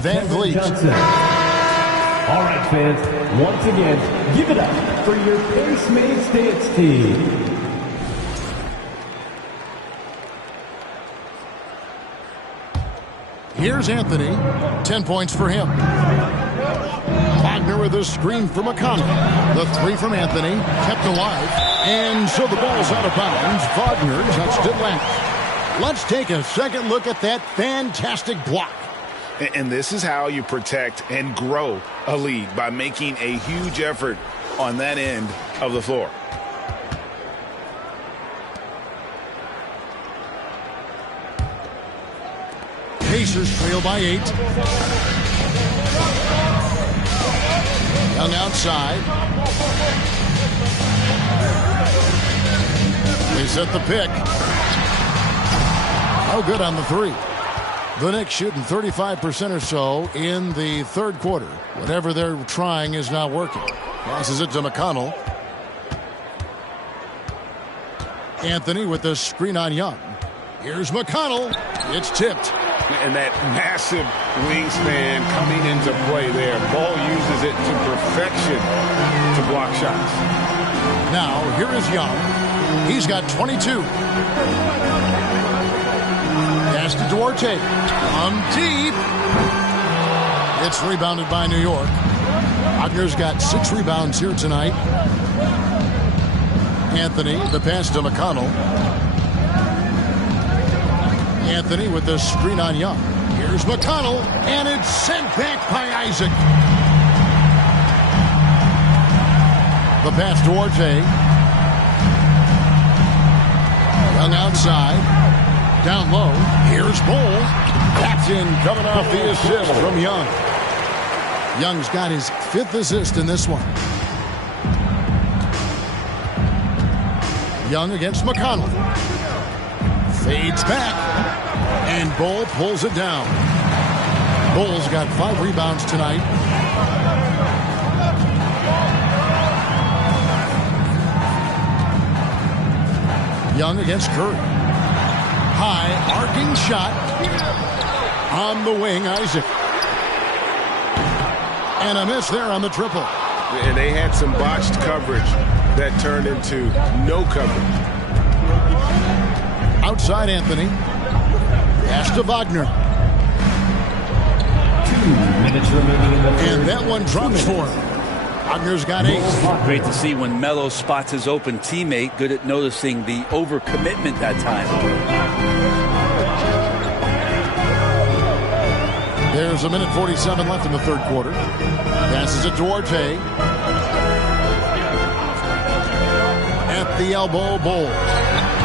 Van Vliet. All right, fans, once again, give it up for your Pace-Mates dance team. Here's Anthony. 10 points for him. Wagner with a screen from McConnell. The three from Anthony, kept alive. And so the ball's out of bounds. Wagner touched it last. Let's take a second look at that fantastic block. And this is how you protect and grow a lead, by making a huge effort on that end of the floor. Pacers trail by 8. Young outside. They set the pick. No good on the three. The Knicks shooting 35% or so in the third quarter. Whatever they're trying is not working. Passes it to McConnell. Anthony with the screen on Young. Here's McConnell. It's tipped. And that massive wingspan coming into play there. Ball uses it to perfection to block shots. Now, here is Young. He's got 22. Pass to Duarte. On deep. It's rebounded by New York. Wagner's got 6 rebounds here tonight. Anthony, the pass to McConnell. Anthony with the screen on Young. Here's McConnell, and it's sent back by Isaac. The pass to Duarte. Young outside. Down low. Here's Bull. That's in, coming off the assist from Young. Young's got his 5th assist in this one. Young against McConnell. Fades back. And Bull pulls it down. Bull's got 5 rebounds tonight. Young against Curry. High arcing shot. On the wing, Isaac. And a miss there on the triple. And they had some botched coverage that turned into no coverage. Outside Anthony. Pass to Wagner. 2 minutes remaining in the third. And that one drops for him. Wagner's got 8. Great to see when Melo spots his open teammate. Good at noticing the overcommitment that time. There's 1:47 left in the third quarter. Passes it to Duarte. At the elbow, Bull.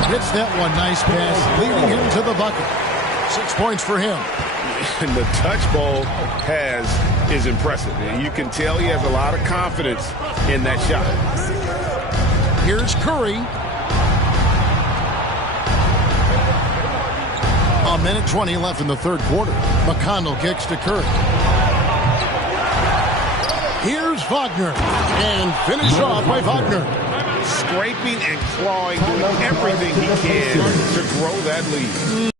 Hits that one. Nice pass, leading him to the bucket. 6 points for him. And the touch Bull has is impressive. You can tell he has a lot of confidence in that shot. Here's Curry. 1:20 left in the third quarter. McConnell kicks to Curry. Here's Wagner. And finish off by Wagner. Scraping and clawing, doing everything he can to grow that lead.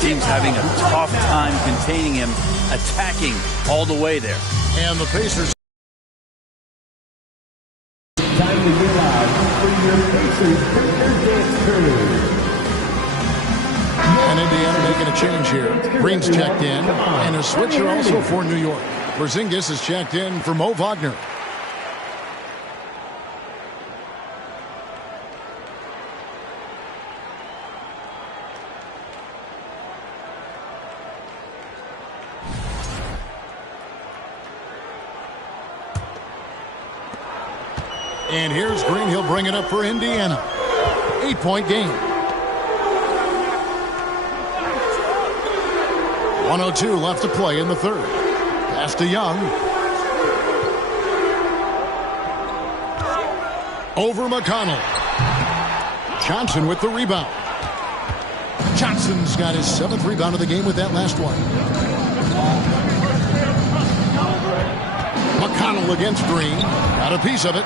Team's having a tough time containing him, attacking all the way there. And the Pacers. Time to get out for your Pacers dance crew. And Indiana making a change here. Green's checked in. And a switcher also for New York. Porzingis is checked in for Mo Wagner. And here's Green. He'll bring it up for Indiana. 8-point game. 1:02 left to play in the third. Pass to Young. Over McConnell. Johnson with the rebound. Johnson's got his 7th rebound of the game with that last one. McConnell against Green. Got a piece of it.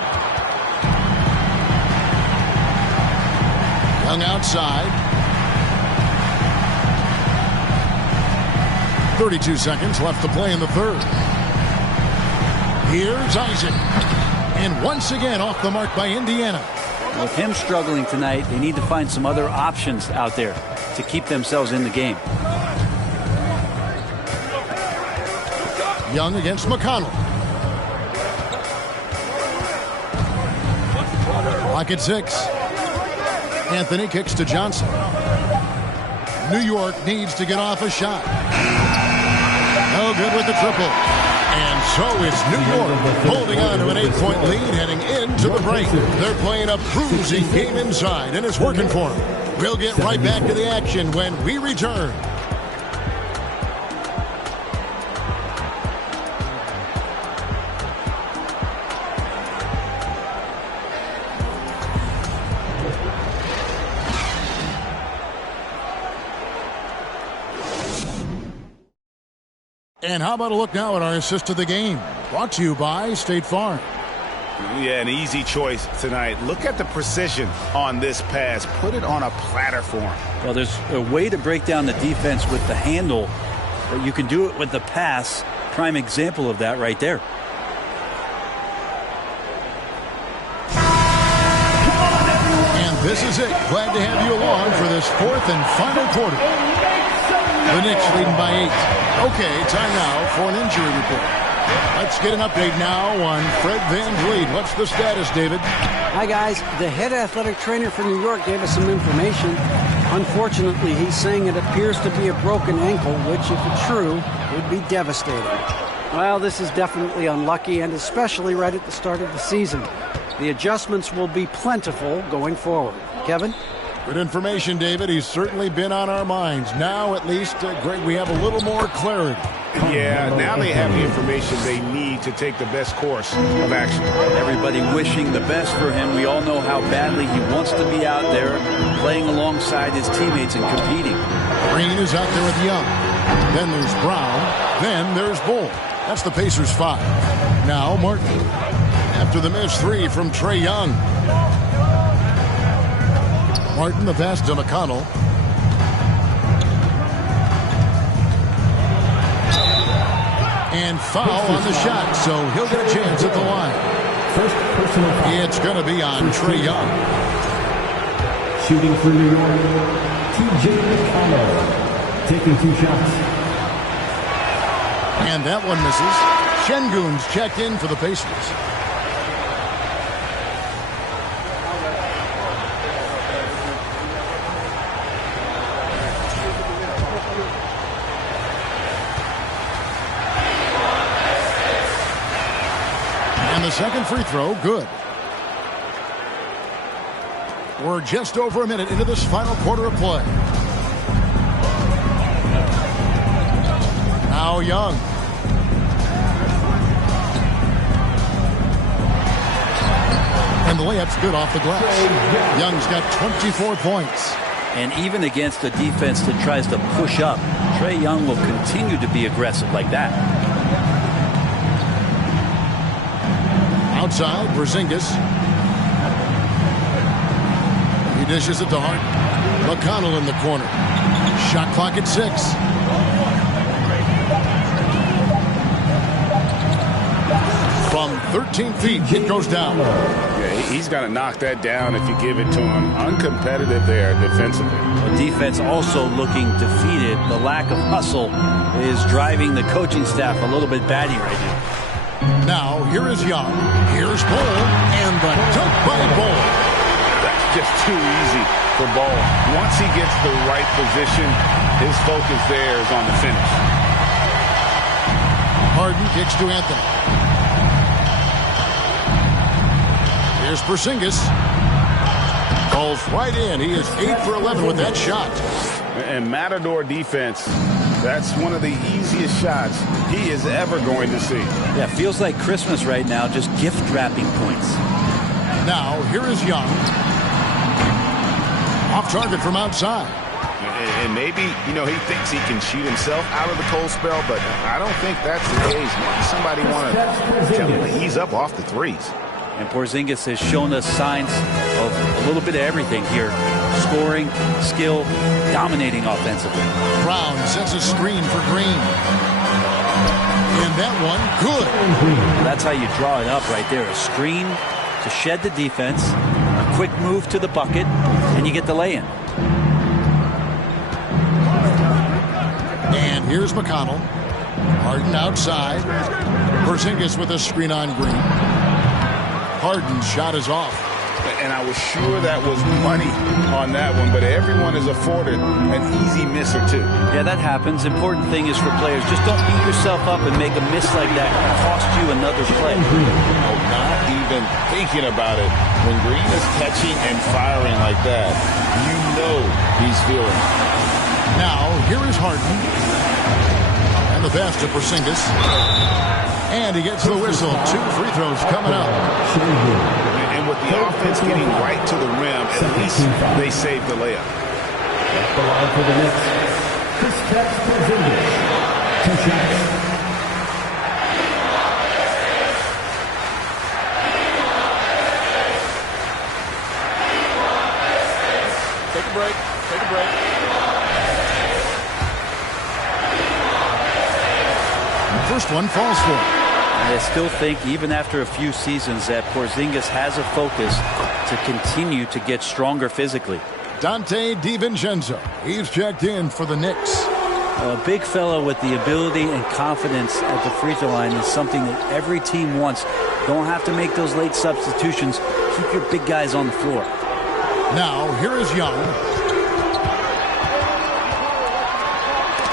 Young outside. 32 seconds left to play in the third. Here's Isaac. And once again off the mark by Indiana. With him struggling tonight, they need to find some other options out there to keep themselves in the game. Young against McConnell. Clock at 6. Anthony kicks to Johnson. New York needs to get off a shot. No good with the triple. And so is New York holding on to an 8-point lead heading into the break. They're playing a bruising game inside, and it's working for them. We'll get right back to the action when we return. And how about a look now at our assist of the game? Brought to you by State Farm. Yeah, an easy choice tonight. Look at the precision on this pass. Put it on a platter for him. Well, there's a way to break down the defense with the handle, but you can do it with the pass. Prime example of that right there. And this is it. Glad to have you along for this fourth and final quarter. The Knicks leading by 8. Okay, time now for an injury report. Let's get an update now on Fred VanVleet. What's the status, David? Hi, guys. The head athletic trainer for New York gave us some information. Unfortunately, he's saying it appears to be a broken ankle, which, if it's true, would be devastating. Well, this is definitely unlucky, and especially right at the start of the season. The adjustments will be plentiful going forward. Kevin? Good information, David. He's certainly been on our minds. Now, at least, Greg, we have a little more clarity. Yeah, now they have the information they need to take the best course of action. Everybody wishing the best for him. We all know how badly he wants to be out there playing alongside his teammates and competing. Green is out there with Young. Then there's Brown. Then there's Bull. That's the Pacers' 5. Now Martin. After the missed 3 from Trae Young. Martin, the pass to McConnell. And foul on the shot, so he'll get a chance at the line. It's going to be on Trae Young. Shooting for New York, TJ McConnell, taking 2 shots. And that one misses. Şengün's checked in for the Pacers. The second free throw, good. We're just over a minute into this final quarter of play. Now Young. And the layup's good off the glass. Young's got 24 points. And even against a defense that tries to push up, Trae Young will continue to be aggressive like that. Outside, Porzingis. He dishes it to Hart. McConnell in the corner. Shot clock at 6. From 13 feet, it goes down. Yeah, he's got to knock that down if you give it to him. Uncompetitive there defensively. The defense also looking defeated. The lack of hustle is driving the coaching staff a little bit batty right now. Now, here is Young. Here's Bull. And the dunk by Bull. That's just too easy for Bull. Once he gets the right position, his focus there is on the finish. Harden kicks to Anthony. Here's Porzingis. Calls right in. He is 8 for 11 with that shot. And Matador defense, that's one of the easiest shots he is ever going to see. Yeah, feels like Christmas right now, just gift wrapping points. Now, here is Young. Off target from outside. And maybe, he thinks he can shoot himself out of the cold spell, but I don't think that's the case. Maybe somebody want to tell him to ease up off the threes. And Porzingis has shown us signs of a little bit of everything here. Scoring, skill, dominating offensively. Brown sets a screen for Green. And that one, good. That's how you draw it up right there. A screen to shed the defense, a quick move to the bucket, and you get the lay-in. And here's McConnell. Harden outside. Porzingis with a screen on Green. Harden's shot is off. And I was sure that was money on that one, but everyone is afforded an easy miss or two. Yeah, that happens. Important thing is for players, just don't beat yourself up and make a miss like that and cost you another play. Oh, not even thinking about it. When Green is catching and firing like that, you know he's feeling it. Now, here is Harden. And the pass to Porzingis. And he gets the whistle. 2 free throws coming up. And with the offense getting right to the rim, at least they saved the layup. The line for the Knicks. Kristaps Porzingis. 2 shots. Take a break. Take a break. First one falls for him. I still think, even after a few seasons, that Porzingis has a focus to continue to get stronger physically. Dante DiVincenzo. He's checked in for the Knicks. A big fellow with the ability and confidence at the free throw line is something that every team wants. Don't have to make those late substitutions. Keep your big guys on the floor. Now, here is Young.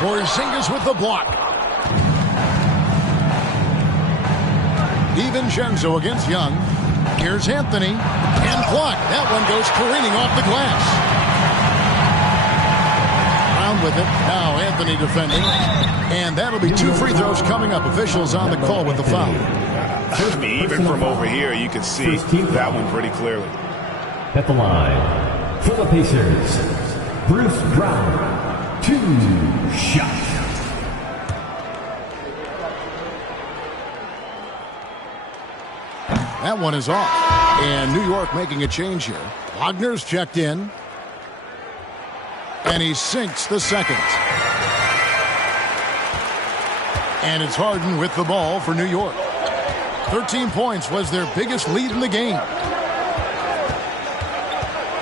Porzingis with the block. DiVincenzo against Young. Here's Anthony. And blocked. That one goes careening off the glass. Brown with it. Now Anthony defending. And that'll be 2 free throws coming up. Officials on the call with the foul. I mean, even from over here, you can see that one pretty clearly. At the line, for the Pacers, Bruce Brown. 2 shots. That one is off. And New York making a change here. Wagner's checked in. And he sinks the second. And it's Harden with the ball for New York. 13 points was their biggest lead in the game.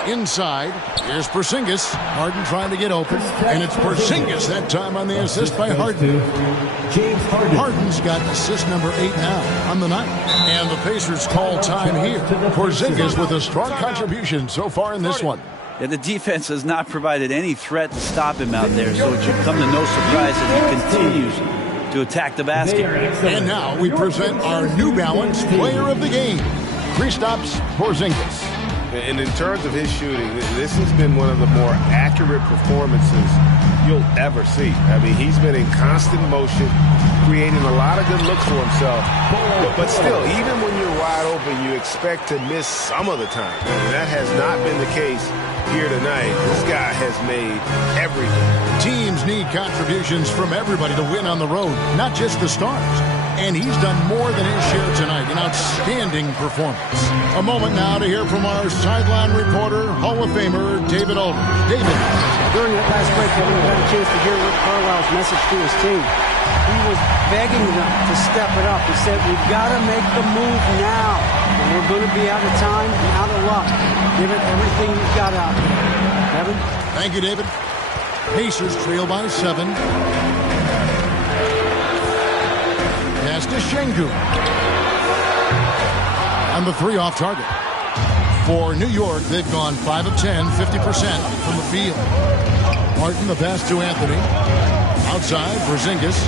Inside, here's Porzingis. Harden trying to get open. And it's Porzingis that time on the assist by Harden. Harden's got assist number 8 now on the night. And the Pacers call time here. Porzingis with a strong contribution so far in this one. Yeah, the defense has not provided any threat to stop him out there, so it should come to no surprise that he continues to attack the basket. And now we present our New Balance player of the game, Kristaps Porzingis. And in terms of his shooting, this has been one of the more accurate performances you'll ever see. I mean, he's been in constant motion, creating a lot of good looks for himself. But still, even when you're wide open, you expect to miss some of the time. And that has not been the case here tonight. This guy has made everything. Teams need contributions from everybody to win on the road, not just the stars. And he's done more than his share tonight. An outstanding performance. A moment now to hear from our sideline reporter, Hall of Famer David Aldridge. David. During that last break, Kevin, we got a chance to hear Rick Carlisle's message to his team. He was begging them to step it up. He said, we've got to make the move now. And we're going to be out of time and out of luck. Give it everything you've got out there. Kevin? Thank you, David. Pacers trail by 7. Pass to Şengün. And the 3 off target. For New York, they've gone 5 of 10, 50% from the field. Martin, the pass to Anthony. Outside, Porzingis.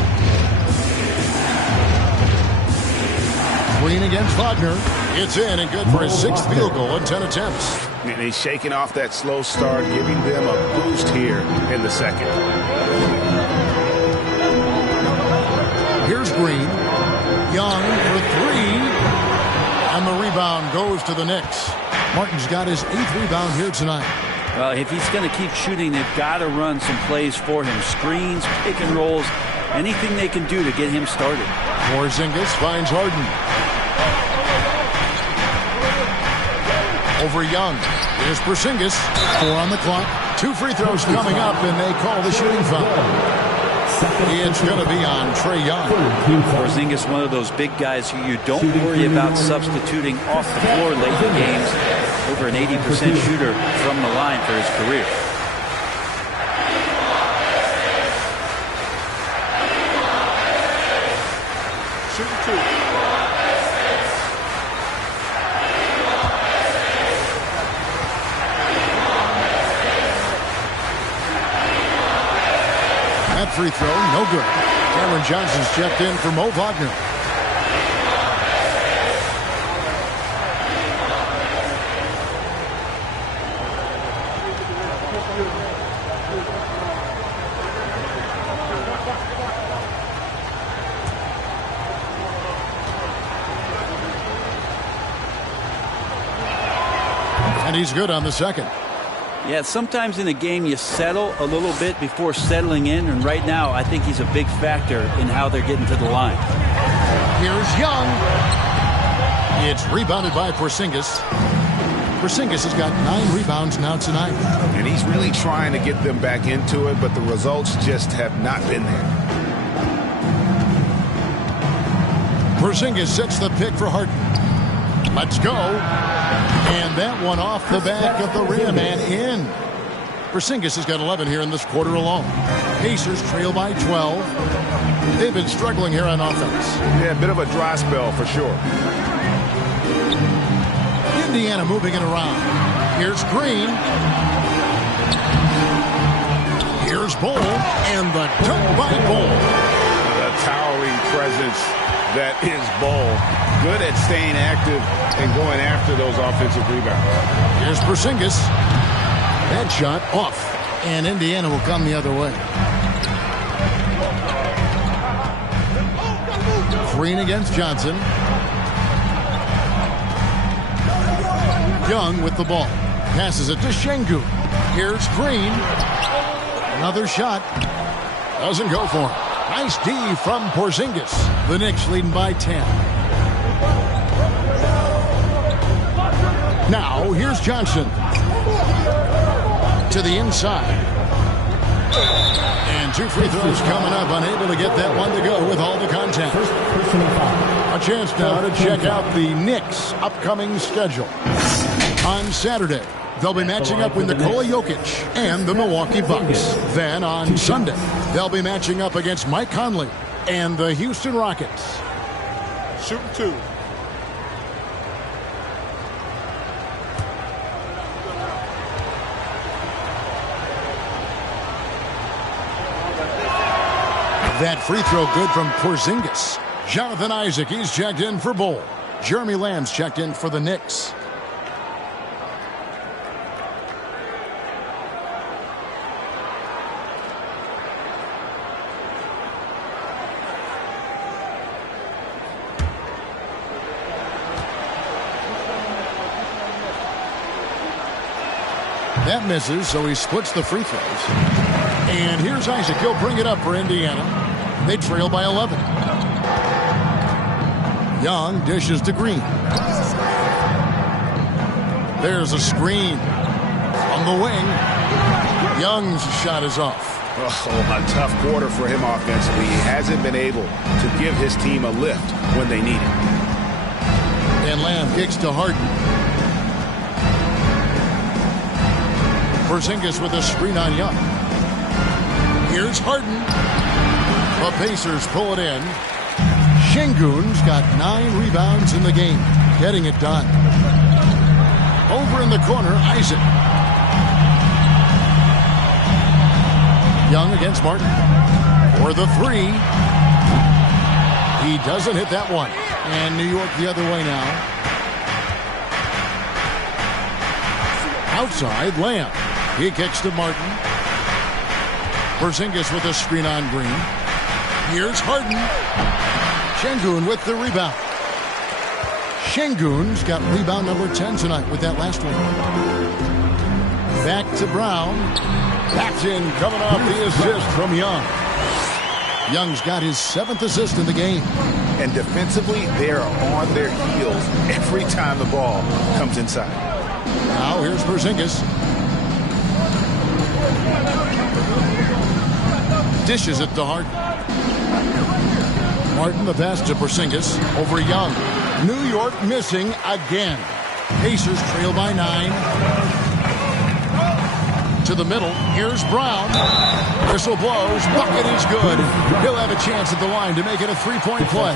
Green against Wagner. It's in and good for his 6th field goal in 10 attempts. And he's shaking off that slow start, giving them a boost here in the second. Here's Green. Young for 3. And the rebound goes to the Knicks. Martin's got his 8th rebound here tonight. Well, if he's going to keep shooting, they've got to run some plays for him. Screens, pick and rolls, anything they can do to get him started. Porzingis finds Harden. over Young. Here's Porzingis. 4 on the clock. 2 free throws coming up, and they call the shooting foul. It's going to be on Trae Young. Porzingis, one of those big guys who you don't worry about substituting off the floor late in games. Over an 80% shooter from the line for his career. Shooting 2. That free throw, no good. Cameron Johnson's checked in for Mo Wagner. And he's good on the second. Yeah, sometimes in a game you settle a little bit before settling in, and right now I think he's a big factor in how they're getting to the line. Here's Young. It's rebounded by Porzingis. Porzingis has got 9 rebounds now tonight. And he's really trying to get them back into it, but the results just have not been there. Porzingis sets the pick for Harden. Let's go. And that one off the back of the rim and in. Porzingis has got 11 here in this quarter alone. Pacers trail by 12. They've been struggling here on offense. Yeah, a bit of a dry spell for sure. Indiana moving it around. Here's Green. Here's Bol. And the dunk by Bol. The towering presence that is Bol. Good at staying active and going after those offensive rebounds. Here's Porzingis. That shot off. And Indiana will come the other way. Green against Johnson. Young with the ball. Passes it to Şengün. Here's Green. Another shot. Doesn't go for him. Nice D from Porzingis. The Knicks leading by 10. Now, here's Johnson. To the inside. And 2 free throws coming up. Unable to get that one to go with all the contact. A chance now to check out the Knicks' upcoming schedule. On Saturday, they'll be matching up with Nikola Jokic and the Milwaukee Bucks. Then on Sunday, they'll be matching up against Mike Conley and the Houston Rockets. Shooting 2. That free throw good from Porzingis. Jonathan Isaac, he's checked in for Bol. Jeremy Lamb's checked in for the Knicks. That misses, so he splits the free throws. And here's Isaac. He'll bring it up for Indiana. They trail by 11. Young dishes to Green. There's a screen on the wing. Young's shot is off. Oh, a tough quarter for him offensively. He hasn't been able to give his team a lift when they need it. And Lamb kicks to Harden. Porzingis with a screen on Young. Here's Harden. The Pacers pull it in. Şengün's got 9 rebounds in the game. Getting it done. Over in the corner, Isaac. Young against Martin. For the 3. He doesn't hit that one. And New York the other way now. Outside, Lamb. He kicks to Martin. Porzingis with a screen on Green. Here's Harden. Şengün with the rebound. Şengün's got rebound number 10 tonight with that last one. Back to Brown. That's in, coming off the assist from Young. Young's got his 7th assist in the game. And defensively, they are on their heels every time the ball comes inside. Now here's Porzingis. Dishes it to Harden. Martin the pass to Porzingis over Young. New York missing again. Pacers trail by 9. To the middle. Here's Brown. Whistle blows. Bucket is good. He'll have a chance at the line to make it a 3-point play.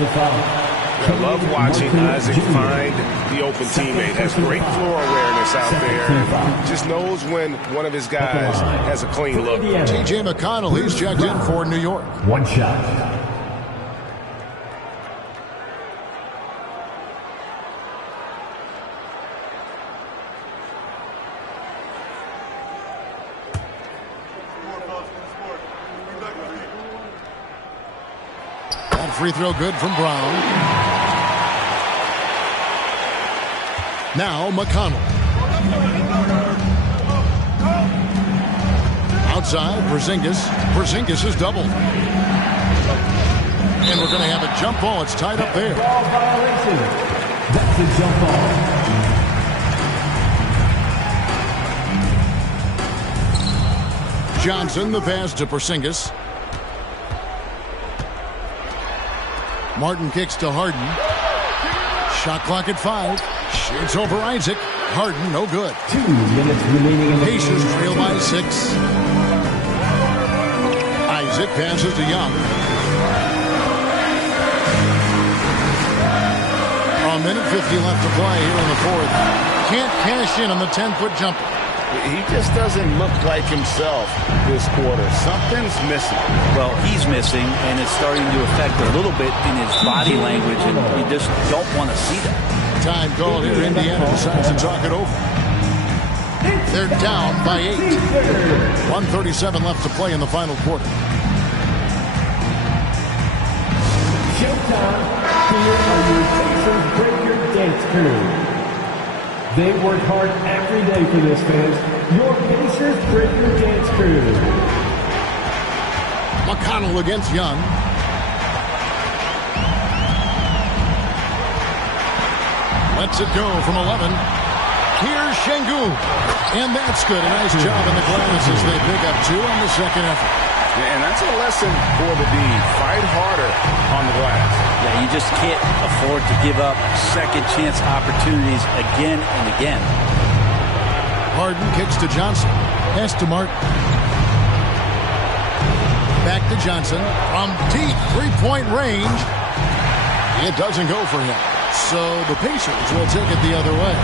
I love watching Isaac find the open teammate. Has great floor awareness out there. Just knows when one of his guys has a clean look. T.J. McConnell, he's checked in for New York. One shot. That free throw good from Brown. Now McConnell. Outside, Porzingis. Porzingis is doubled. And we're going to have a jump ball. It's tied up there. That's a jump ball. Johnson, the pass to Porzingis. Martin kicks to Harden. Shot clock at 5. Shoots over Isaac. Harden, no good. 2 minutes remaining in the Pacers trail by 6. Isaac passes to Young. A minute 50 left to play here in the 4th. Can't cash in on the 10-foot jumper. He just doesn't look like himself this quarter. Something's missing. Well, he's missing, and it's starting to affect a little bit in his body language, and you just don't want to see that. Time called here. Indiana decides to talk it over. They're down by 8. 1:37 left to play in the final quarter. Showtime. Here are your Pacers Breaker Dance Crew. They work hard every day for this, fans. Your Pacers Breaker Dance Crew. McConnell against Young. Lets it go from 11. Here's Şengün. And that's good. A nice job in the glass as they pick up 2 on the second effort. And that's a lesson for the D. Fight harder on the glass. Yeah, you just can't afford to give up second chance opportunities again and again. Harden kicks to Johnson. Pass to Martin. Back to Johnson. From deep 3-point range. It doesn't go for him. So the Pacers will take it the other way.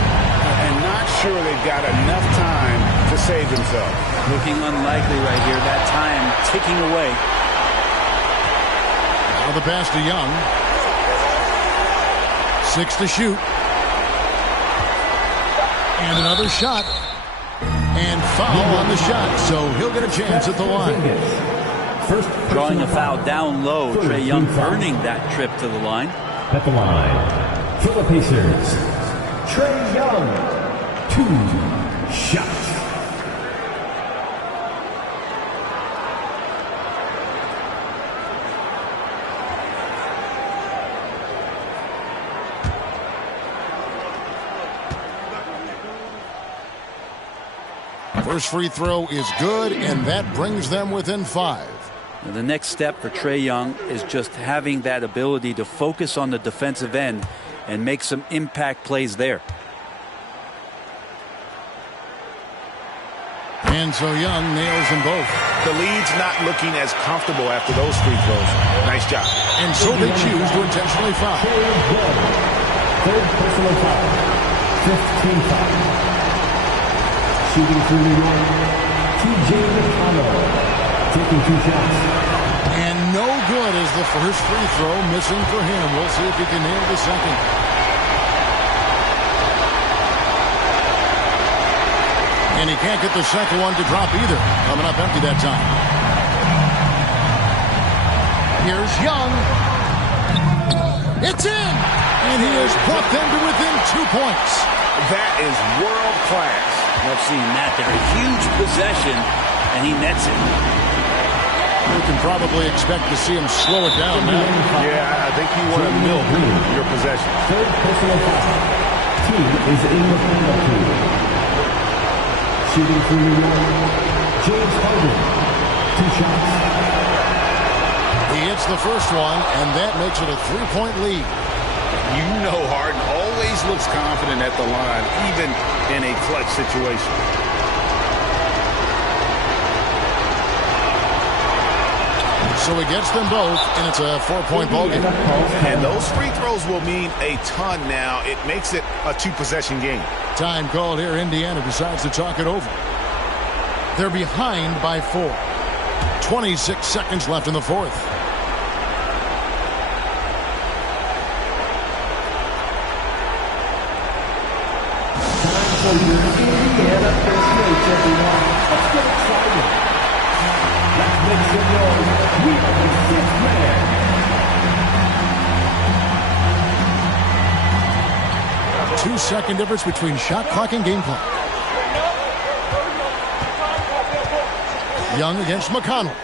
And not sure they've got enough time to save themselves. Looking unlikely right here. That time ticking away. Now the pass to Young. 6 to shoot. And another shot. And foul on the shot. So he'll get a chance at the line. First drawing a foul down low. Trae Young earning that trip to the line. At the line. For the Pacers, Trae Young, 2 shots. First free throw is good, and that brings them within 5. Now the next step for Trae Young is just having that ability to focus on the defensive end and make some impact plays there. And so Young nails them both. The lead's not looking as comfortable after those free throws. Nice job. And so they choose to intentionally foul. Third personal foul. 15 foul. Shooting for New York, T.J. McConnell. Taking 2 shots. And no good is the first free throw missing for him. We'll see if he can nail the second. And he can't get the second one to drop either. Coming up empty that time. Here's Young. It's in! And he has brought them to within 2 points. That is world class. Love seeing that there. A huge possession, and he nets it. You can probably expect to see him slow it down now. Yeah, I think you want to milk your possession. Third personal foul. Team is in the penalty. Shooting for New York, James Harden. 2 shots. He hits the first one, and that makes it a 3-point lead. You know Harden always looks confident at the line, even in a clutch situation. So he gets them both, and it's a 4-point ball game. And those free throws will mean a ton now. It makes it a 2-possession game. Time called here. Indiana decides to talk it over. They're behind by 4. 26 seconds left in the fourth. Time for your Indiana Patriots, everyone. Let's get excited. Let's make some noise. We are the 6th man. Two-second difference between shot clock and game clock. Young against McConnell.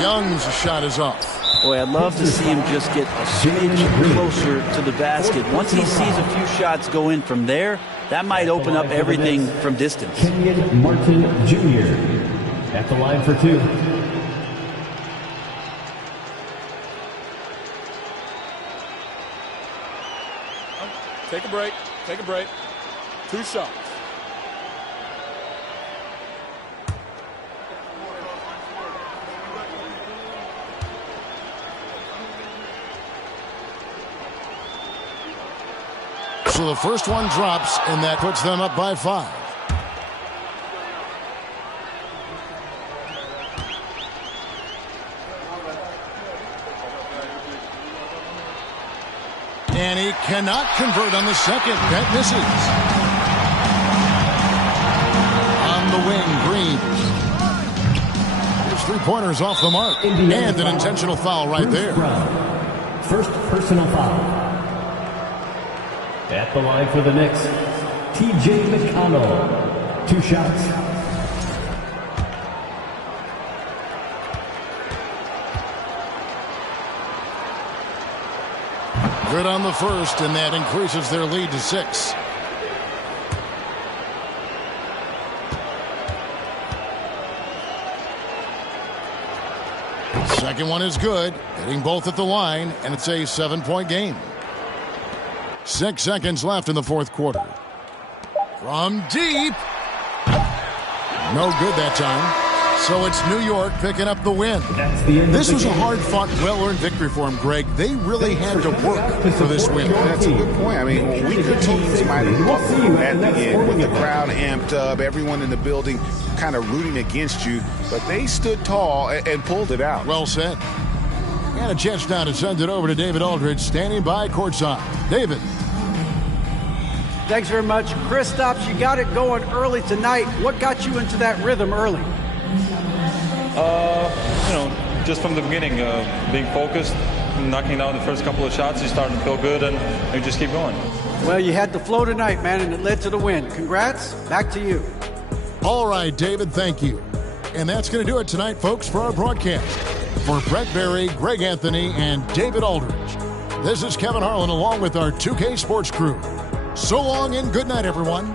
Young's shot is off. Boy, I'd love to see him just get a smidge closer to the basket. Once he sees a few shots go in from there, that might open up everything from distance. Kenyon Martin Jr. at the line for 2. Take a break. Take a break. 2 shots. So the first one drops, and that puts them up by 5. And he cannot convert on the second. That misses. On the wing, Green. His 3-pointers off the mark. And an intentional foul right there. First personal foul. At the line for the Knicks, T.J. McConnell. 2 shots. Good on the first, and that increases their lead to 6. Second one is good, hitting both at the line, and it's a 7-point game. 6 seconds left in the fourth quarter. From deep. No good that time. So it's New York picking up the win. This was a hard-fought, well-earned victory for them, Greg. They really had to work for this win. That's a good point. I mean, weaker teams might have buckled at the end with the crowd amped up, everyone in the building kind of rooting against you, but they stood tall and pulled it out. Well said. And a chance now to send it over to David Aldridge, standing by courtside. David. Thanks very much. Kristaps, you got it going early tonight. What got you into that rhythm early? Just from the beginning, being focused, knocking down the first couple of shots, you start to feel good, and you just keep going. Well, you had the flow tonight, man, and it led to the win. Congrats. Back to you. All right, David, thank you. And that's going to do it tonight, folks, for our broadcast. For Brett Berry, Greg Anthony, and David Aldridge, this is Kevin Harlan along with our 2K Sports crew. So long and good night, everyone.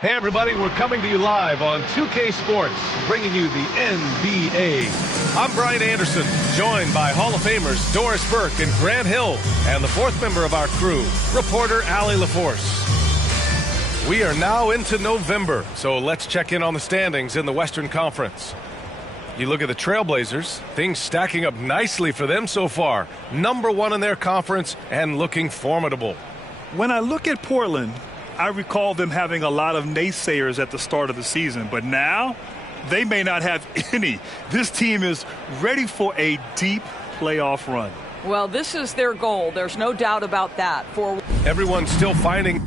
Hey everybody, we're coming to you live on 2K Sports, bringing you the NBA. I'm Brian Anderson, joined by Hall of Famers Doris Burke and Grant Hill, and the fourth member of our crew, reporter Allie LaForce. We are now into November, so let's check in on the standings in the Western Conference. You look at the Trailblazers, things stacking up nicely for them so far. #1 in their conference and looking formidable. When I look at Portland, I recall them having a lot of naysayers at the start of the season, but now they may not have any. This team is ready for a deep playoff run. Well, this is their goal. There's no doubt about that. Everyone's still finding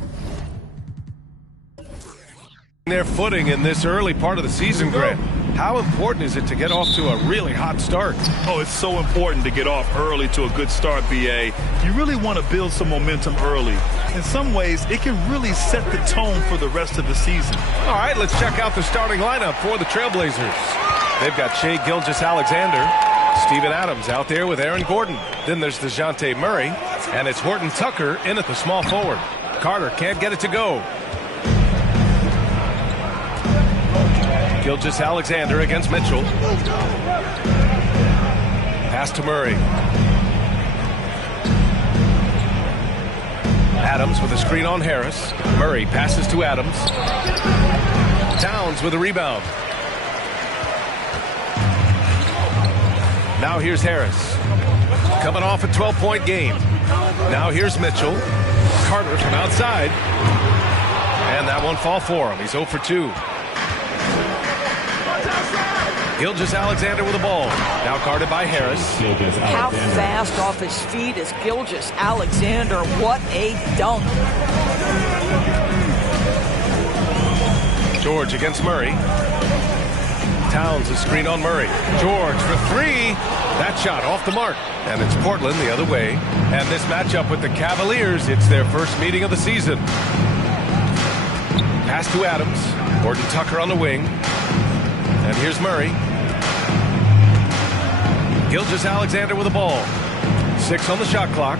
their footing in this early part of the season, Grant. How important is it to get off to a really hot start? Oh, it's so important to get off early to a good start, BA. You really want to build some momentum early. In some ways, it can really set the tone for the rest of the season. All right, let's check out the starting lineup for the Trailblazers. They've got Shai Gilgeous-Alexander, Steven Adams out there with Aaron Gordon. Then there's DeJounte Murray, and it's Horton Tucker in at the small forward. Carter can't get it to go. Gilgeous-Alexander against Mitchell. Pass to Murray. Adams with a screen on Harris. Murray passes to Adams. Towns with a rebound. Now here's Harris. Coming off a 12-point game. Now here's Mitchell. Carter from outside. And that one fall for him. He's 0 for 2. Gilgeous-Alexander with the ball. Now guarded by Harris. How fast off his feet is Gilgeous-Alexander. What a dunk. George against Murray. Towns a screen on Murray. George for 3. That shot off the mark. And it's Portland the other way. And this matchup with the Cavaliers, it's their first meeting of the season. Pass to Adams. Horton Tucker on the wing. And here's Murray. Gilgeous-Alexander with the ball. 6 on the shot clock.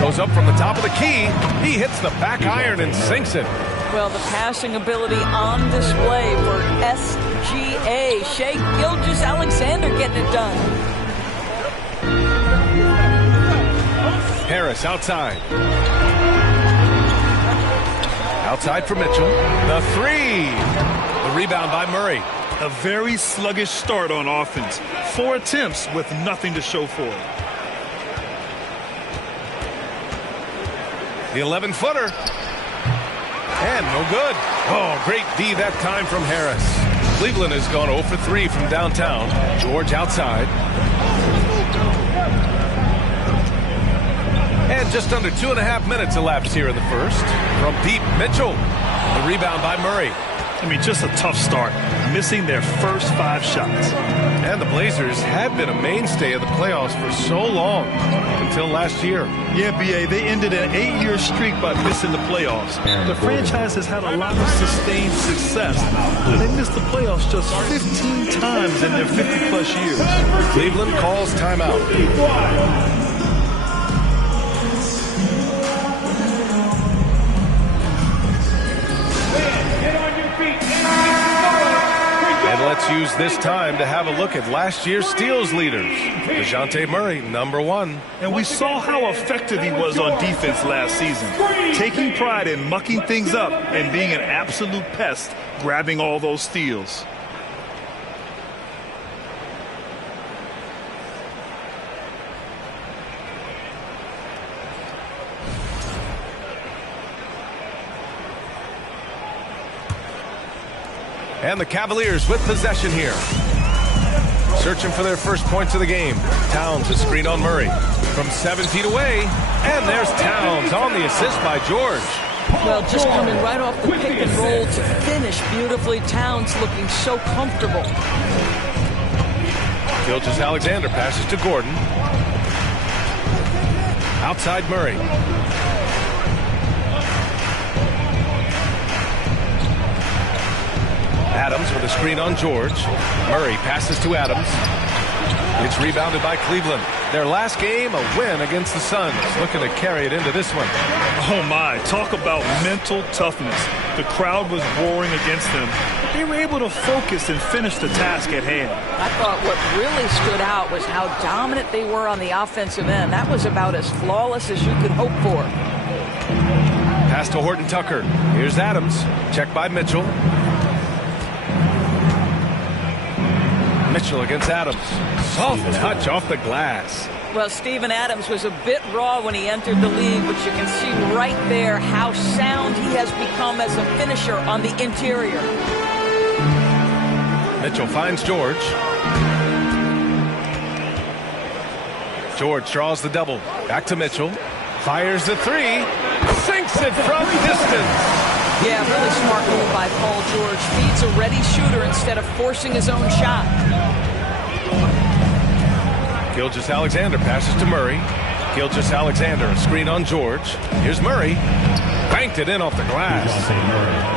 Goes up from the top of the key. He hits the back iron and sinks it. Well, the passing ability on display for SGA. Shai Gilgeous-Alexander getting it done. Harris outside. Outside for Mitchell. The 3. The rebound by Murray. A very sluggish start on offense. 4 attempts with nothing to show for it. The 11-footer. And no good. Oh, great D that time from Harris. Cleveland has gone 0 for 3 from downtown. George outside. And just under 2.5 minutes elapsed here in the first. From deep, Mitchell. The rebound by Murray. I mean, just a tough start, missing their first 5 shots. And the Blazers had been a mainstay of the playoffs for so long, until last year. Yeah, BA, they ended an 8-year streak by missing the playoffs. The franchise has had a lot of sustained success, but they missed the playoffs just 15 times in their 50-plus years. Cleveland calls timeout. And let's use this time to have a look at last year's steals leaders. DeJounte Murray, #1. And we saw how effective he was on defense last season, taking pride in mucking things up and being an absolute pest, grabbing all those steals. And the Cavaliers with possession here. Searching for their first points of the game. Towns a screen on Murray. From 7 feet away. And there's Towns on the assist by George. Well, just coming right off the pick and roll to finish beautifully. Towns looking so comfortable. Gilgeous-Alexander passes to Gordon. Outside Murray. Adams with a screen on George. Murray passes to Adams. It's rebounded by Cleveland. Their last game, a win against the Suns. Looking to carry it into this one. Oh my, talk about mental toughness. The crowd was roaring against them, but they were able to focus and finish the task at hand. I thought what really stood out was how dominant they were on the offensive end. That was about as flawless as you could hope for. Pass to Horton Tucker. Here's Adams. Checked by Mitchell. Mitchell against Adams. Soft touch off the glass. Well, Steven Adams was a bit raw when he entered the league, but you can see right there how sound he has become as a finisher on the interior. Mitchell finds George. George draws the double. Back to Mitchell. Fires the three. Sinks it from distance. Yeah, really smart move by Paul George. Feeds a ready shooter instead of forcing his own shot. Gilgeous-Alexander passes to Murray. Gilgeous-Alexander, a screen on George. Here's Murray. Banked it in off the glass.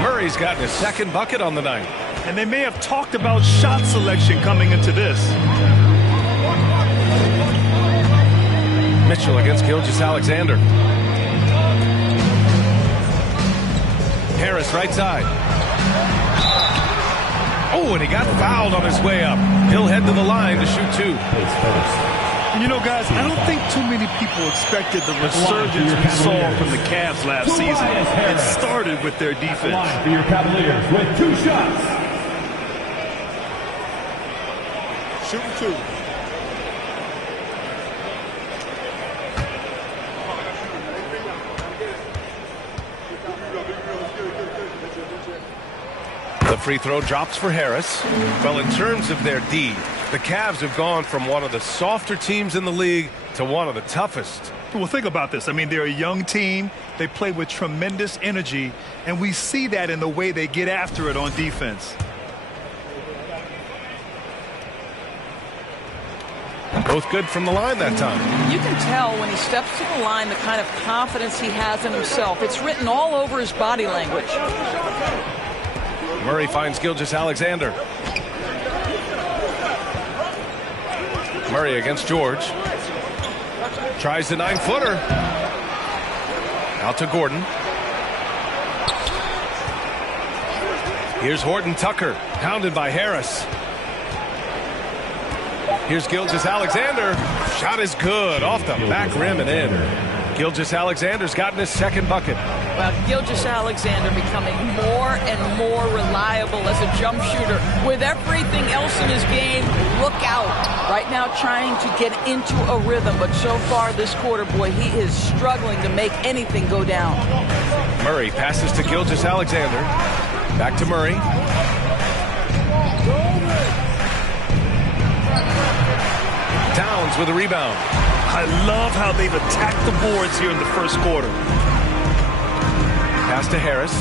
Murray's gotten his second bucket on the night. And they may have talked about shot selection coming into this. Mitchell against Gilgeous-Alexander. Harris right side. Oh, and he got fouled on his way up. He'll head to the line to shoot two. You know, guys, I don't think too many people expected the resurgence we saw from the Cavs last season. It started with their defense. For your Cavaliers with 2 shots. Shooting two. The free throw drops for Harris. Well, in terms of their D, the Cavs have gone from one of the softer teams in the league to one of the toughest. Well, think about this. I mean, they're a young team. They play with tremendous energy, and we see that in the way they get after it on defense. Both good from the line that time. You can tell when he steps to the line the kind of confidence he has in himself. It's written all over his body language. Murray finds Gilgeous-Alexander. Murray against George. Tries the 9-footer. Out to Gordon. Here's Horton Tucker, pounded by Harris. Here's Gilgeous-Alexander. Shot is good, off the back rim and in. Gilgeous-Alexander's gotten his second bucket. Well, Gilgeous-Alexander becoming more and more reliable as a jump shooter. With everything else in his game, look out. Right now trying to get into a rhythm, but so far this quarter, boy, he is struggling to make anything go down. Murray passes to Gilgeous-Alexander. Back to Murray. Downs with a rebound. I love how they've attacked the boards here in the first quarter. Pass to Harris.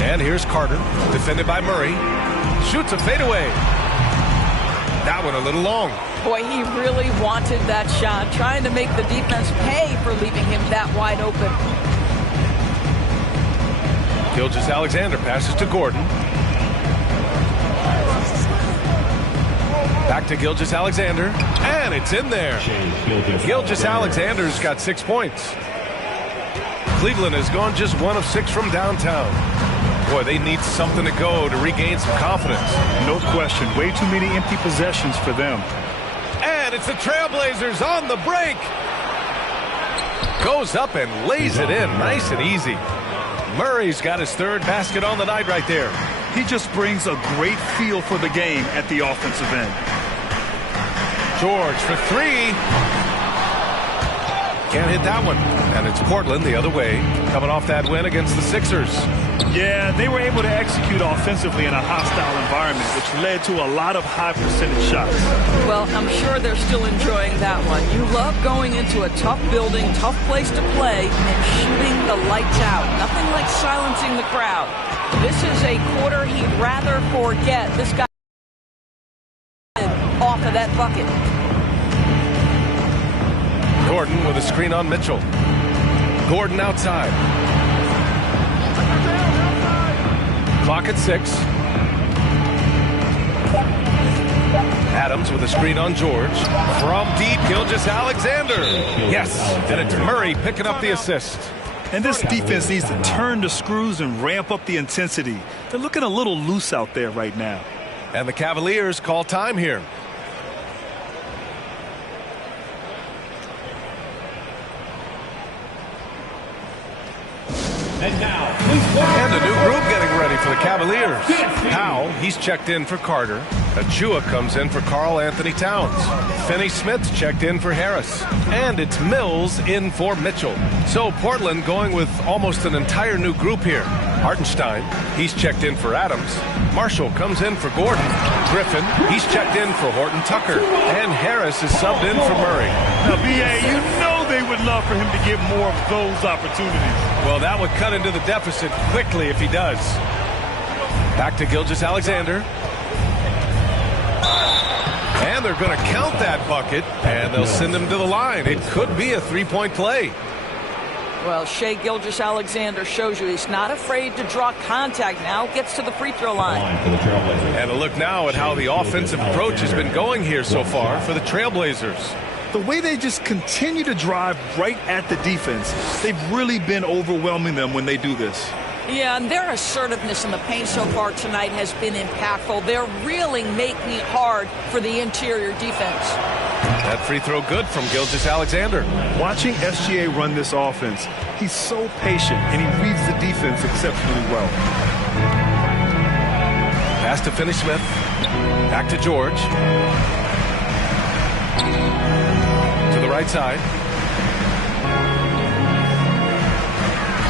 And here's Carter, defended by Murray. Shoots a fadeaway. That one a little long. Boy, he really wanted that shot, trying to make the defense pay for leaving him that wide open. Gilgeous-Alexander passes to Gordon. Back to Gilgeous-Alexander, and it's in there. Gilgeous-Alexander's got 6 points. Cleveland has gone just 1 of 6 from downtown. Boy, they need something to go to regain some confidence. No question. Way too many empty possessions for them. And it's the Trailblazers on the break. Goes up and lays it in nice and easy. Murray's got his third basket on the night right there. He just brings a great feel for the game at the offensive end. George for 3. Can't hit that one. And it's Portland the other way, coming off that win against the Sixers. Yeah, they were able to execute offensively in a hostile environment, which led to a lot of high percentage shots. Well, I'm sure they're still enjoying that one. You love going into a tough building, tough place to play, and shooting the lights out. Nothing like silencing the crowd. This is a quarter he'd rather forget. This guy off of that bucket. Gordon with a screen on Mitchell. Gordon outside. Clock at 6. Adams with a screen on George. From deep, Gilgeous-Alexander. Yes, and it's Murray picking up the assist. And this defense needs to turn the screws and ramp up the intensity. They're looking a little loose out there right now. And the Cavaliers call time here. And now, and a new group getting ready for the Cavaliers. Powell, he's checked in for Carter. Achua comes in for Karl Anthony Towns. Finney Smith's checked in for Harris. And it's Mills in for Mitchell. So Portland going with almost an entire new group here. Hartenstein, he's checked in for Adams. Marshall comes in for Gordon. Griffin, he's checked in for Horton Tucker. And Harris is subbed in for Murray. Now, B.A., you know they would love for him to get more of those opportunities. Well, that would cut into the deficit quickly if he does. Back to Gilgeous-Alexander. And they're going to count that bucket, and they'll send him to the line. It could be a three-point play. Well, Shai Gilgeous-Alexander shows you he's not afraid to draw contact now, gets to the free throw line. And a look now at how the offensive approach has been going here so far for the Trailblazers. The way they just continue to drive right at the defense, they've really been overwhelming them when they do this. Yeah, and their assertiveness in the paint so far tonight has been impactful. They're really making it hard for the interior defense. That free throw good from Gilgeous-Alexander. Watching SGA run this offense, he's so patient, and he reads the defense exceptionally well. Pass to Finney Smith. Back to George. To the right side.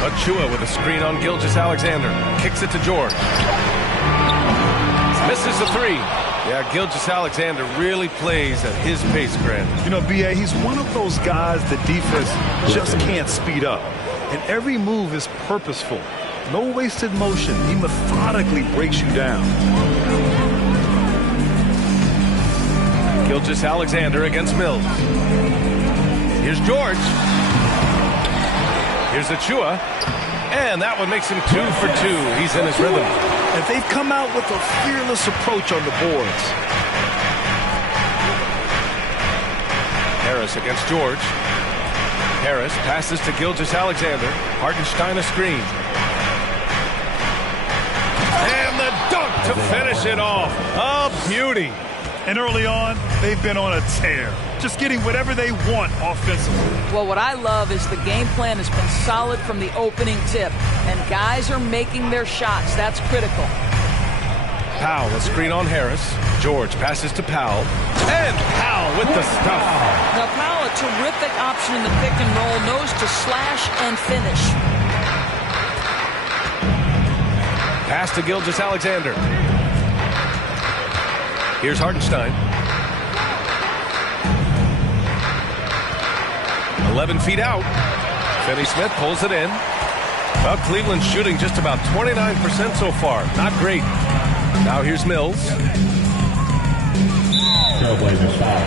Achua with a screen on Gilgeous-Alexander. Kicks it to George. Misses the three. Yeah, Gilgeous-Alexander really plays at his pace, Grant. You know, B.A., he's one of those guys the defense just can't speed up. And every move is purposeful. No wasted motion. He methodically breaks you down. Gilgeous-Alexander against Mills. Here's George. Here's Achua. And that one makes him 2 for 2. He's in his rhythm. And they've come out with a fearless approach on the boards. Harris against George. Harris passes to Gilgeous-Alexander. Hartenstein a screen. And the dunk to finish it off. A beauty. And early on, they've been on a tear. Just getting whatever they want offensively. Well, what I love is the game plan has been solid from the opening tip. And guys are making their shots. That's critical. Powell, a screen on Harris. George passes to Powell. And Powell with the stuff. Now, Powell, a terrific option in the pick and roll. Knows to slash and finish. Pass to Gilgeous-Alexander. Here's Hartenstein. 11 feet out. Finney Smith pulls it in. Well, Cleveland's shooting just about 29% so far. Not great. Now here's Mills. Trailblazers foul.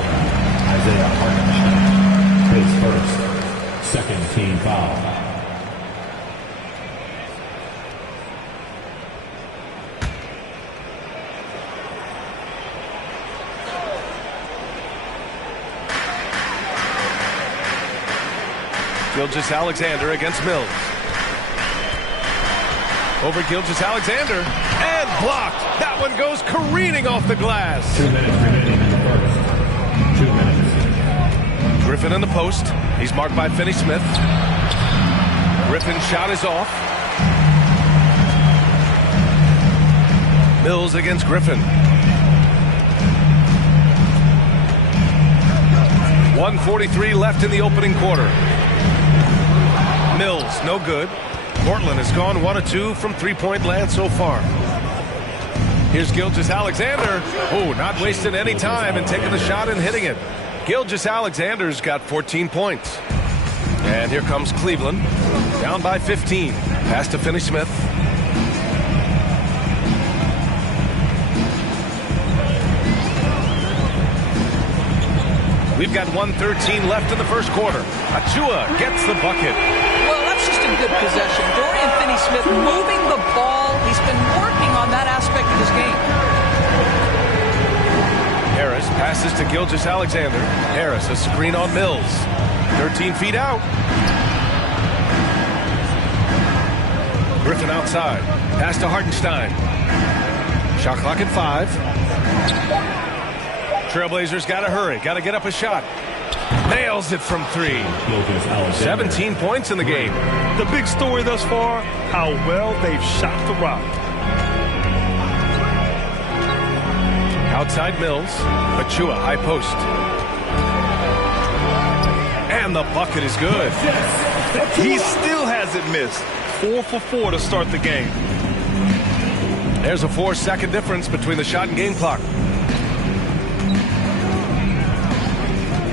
Isaiah Hartenstein. His first. Second team foul. Gilgeous-Alexander against Mills. Over Gilgeous-Alexander. And blocked. That one goes careening off the glass. 2 minutes remaining in the first. 2 minutes. Griffin in the post. He's marked by Finney Smith. Griffin's shot is off. Mills against Griffin. 1:43 left in the opening quarter. Mills, no good. Portland has gone 1 of 2 from three-point land so far. Here's Gilgeous-Alexander. Oh, not wasting any time and taking the shot and hitting it. Gilgeous-Alexander's got 14 points. And here comes Cleveland. Down by 15. Pass to Finney Smith. We've got 1:13 left in the first quarter. Achua gets the bucket. Well, that's just a good possession. Dorian Finney-Smith moving the ball. He's been working on that aspect of his game. Harris passes to Gilgeous-Alexander. Harris, a screen on Mills. 13 feet out. Griffin outside. Pass to Hartenstein. Shot clock at 5. Trailblazers got to hurry. Got to get up a shot. Nails it from 3. 17 points in the game. The big story thus far, how well they've shot the rock. Outside Mills. Achua, high post. And the bucket is good. He still hasn't missed. 4 for 4 to start the game. There's a 4-second difference between the shot and game clock.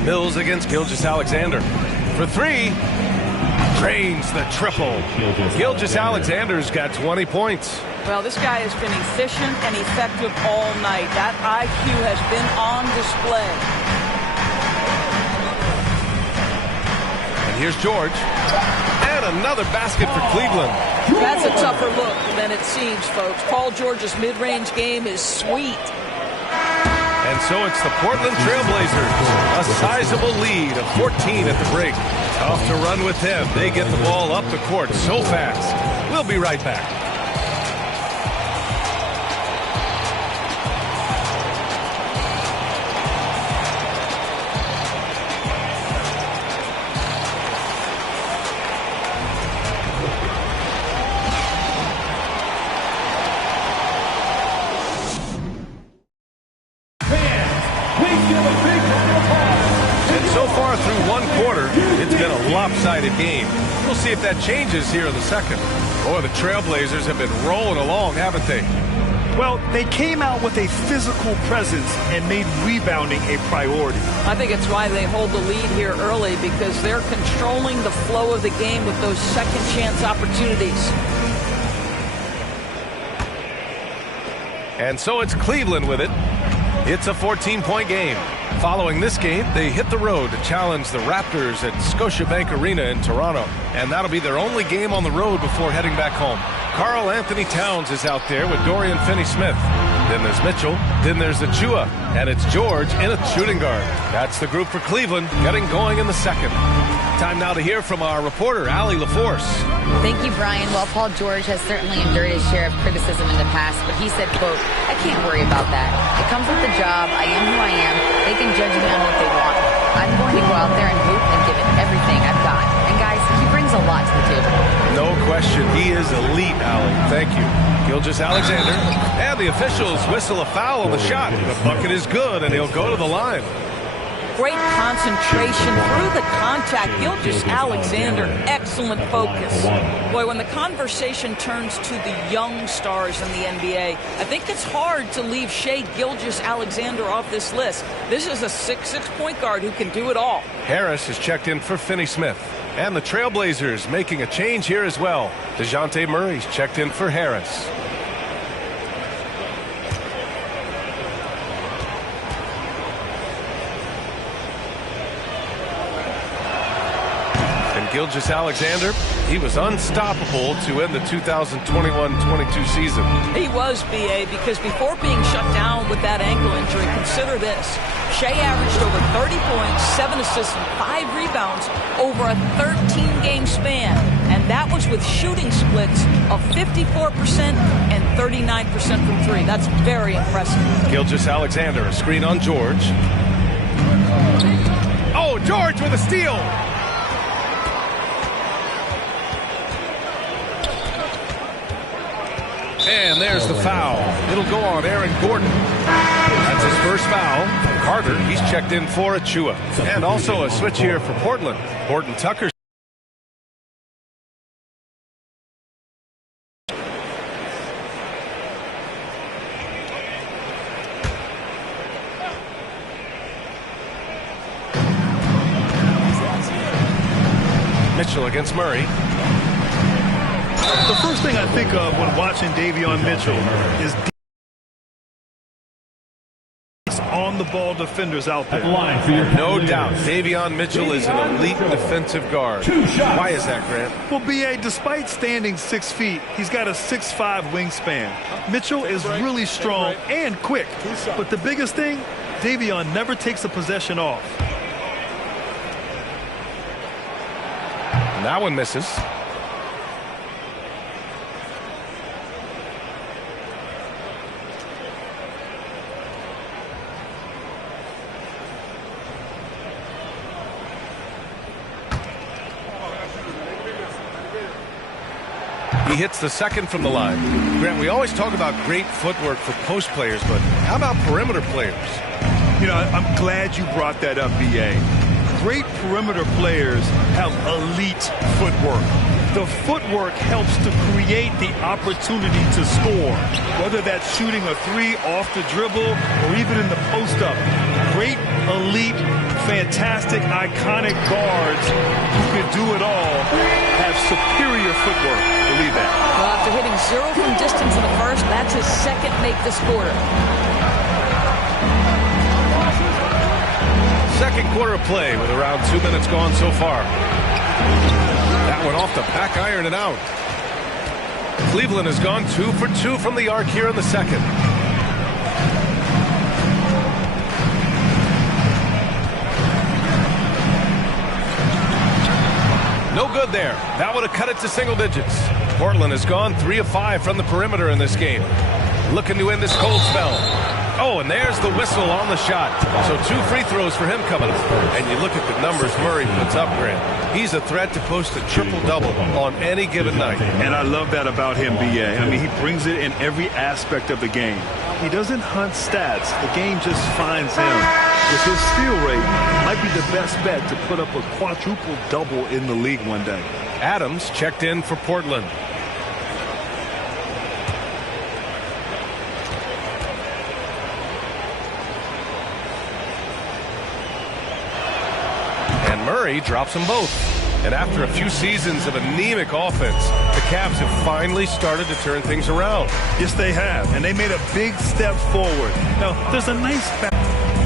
Mills against Gilgeous-Alexander. For 3. Drains the triple. Gilgeous-Alexander's got 20 points. Well, this guy has been efficient and effective all night. That IQ has been on display. And here's George. And another basket for Cleveland. That's a tougher look than it seems, folks. Paul George's mid-range game is sweet. And so it's the Portland Trailblazers. A sizable lead of 14 at the break. Tough to run with them. They get the ball up the court so fast. We'll be right back. Lopsided game. We'll see if that changes here in the second. Boy, the Trailblazers have been rolling along, haven't they? Well, they came out with a physical presence and made rebounding a priority. I think it's why they hold the lead here early, because they're controlling the flow of the game with those second chance opportunities. And so it's Cleveland with it. It's a 14-point game. Following this game, they hit the road to challenge the Raptors at Scotiabank Arena in Toronto. And that'll be their only game on the road before heading back home. Karl Anthony Towns is out there with Dorian Finney-Smith. Then there's Mitchell. Then there's Achua. And it's George in a shooting guard. That's the group for Cleveland, getting going in the second. Time now to hear from our reporter, Allie LaForce. Thank you, Brian. Well, Paul George has certainly endured his share of criticism in the past, but he said, quote, "I can't worry about that. It comes with the job. I am who I am. They can judge me on what they want. I'm going to go out there and hoop and give it everything I've got." And guys, he brings a lot to the table. No question. He is elite, Allie. Thank you. Gilgeous-Alexander. And the officials whistle a foul on the shot. The bucket is good, and he'll go to the line. Great concentration through the contact. Gilgeous-Alexander, excellent focus. Boy, when the conversation turns to the young stars in the NBA, I think it's hard to leave Shai Gilgeous-Alexander off this list. This is a 6'6" point guard who can do it all. Harris is checked in for Finney-Smith. And the Trailblazers making a change here as well. DeJounte Murray's checked in for Harris. Gilgeous-Alexander, he was unstoppable to end the 2021-22 season. He was, B.A., because before being shut down with that ankle injury, consider this. Shai averaged over 30 points, 7 assists, and 5 rebounds over a 13-game span. And that was with shooting splits of 54% and 39% from 3. That's very impressive. Gilgeous-Alexander, a screen on George. Oh, George with a steal! And there's the foul. It'll go on Aaron Gordon. That's his first foul. Carter, he's checked in for Achua. And also a switch here for Portland. Horton Tucker. Mitchell against Murray. The first thing I think of when watching Davion Mitchell is on-the-ball defenders out there. No doubt, Davion Mitchell is an elite defensive guard. Why is that, Grant? Well, B.A., despite standing 6 feet, he's got a 6'5" wingspan. Mitchell is really strong and quick. But the biggest thing, Davion never takes a possession off. And that one misses. He hits the second from the line. Grant, we always talk about great footwork for post players, but how about perimeter players? You know, I'm glad you brought that up, B.A. Great perimeter players have elite footwork. The footwork helps to create the opportunity to score, whether that's shooting a three off the dribble or even in the post-up. Great, elite, fantastic, iconic guards who can do it all have superior footwork. Believe that. Well, after hitting 0 from distance in the first, that's his second make this quarter. Second quarter of play with around 2 minutes gone so far. That one off the back iron and out. Cleveland has gone 2 for 2 from the arc here in the second. No good there. That would have cut it to single digits. Portland has gone 3 of 5 from the perimeter in this game. Looking to end this cold spell. Oh, and there's the whistle on the shot. So 2 free throws for him coming up. And you look at the numbers Murray puts up, Grant. He's a threat to post a triple-double on any given night. And I love that about him, B.A. I mean, he brings it in every aspect of the game. He doesn't hunt stats. The game just finds him. With his steal rate, might be the best bet to put up a quadruple-double in the league one day. Adams checked in for Portland. Murray drops them both. And after a few seasons of anemic offense, the Cavs have finally started to turn things around. Yes, they have. And they made a big step forward. Now, there's a nice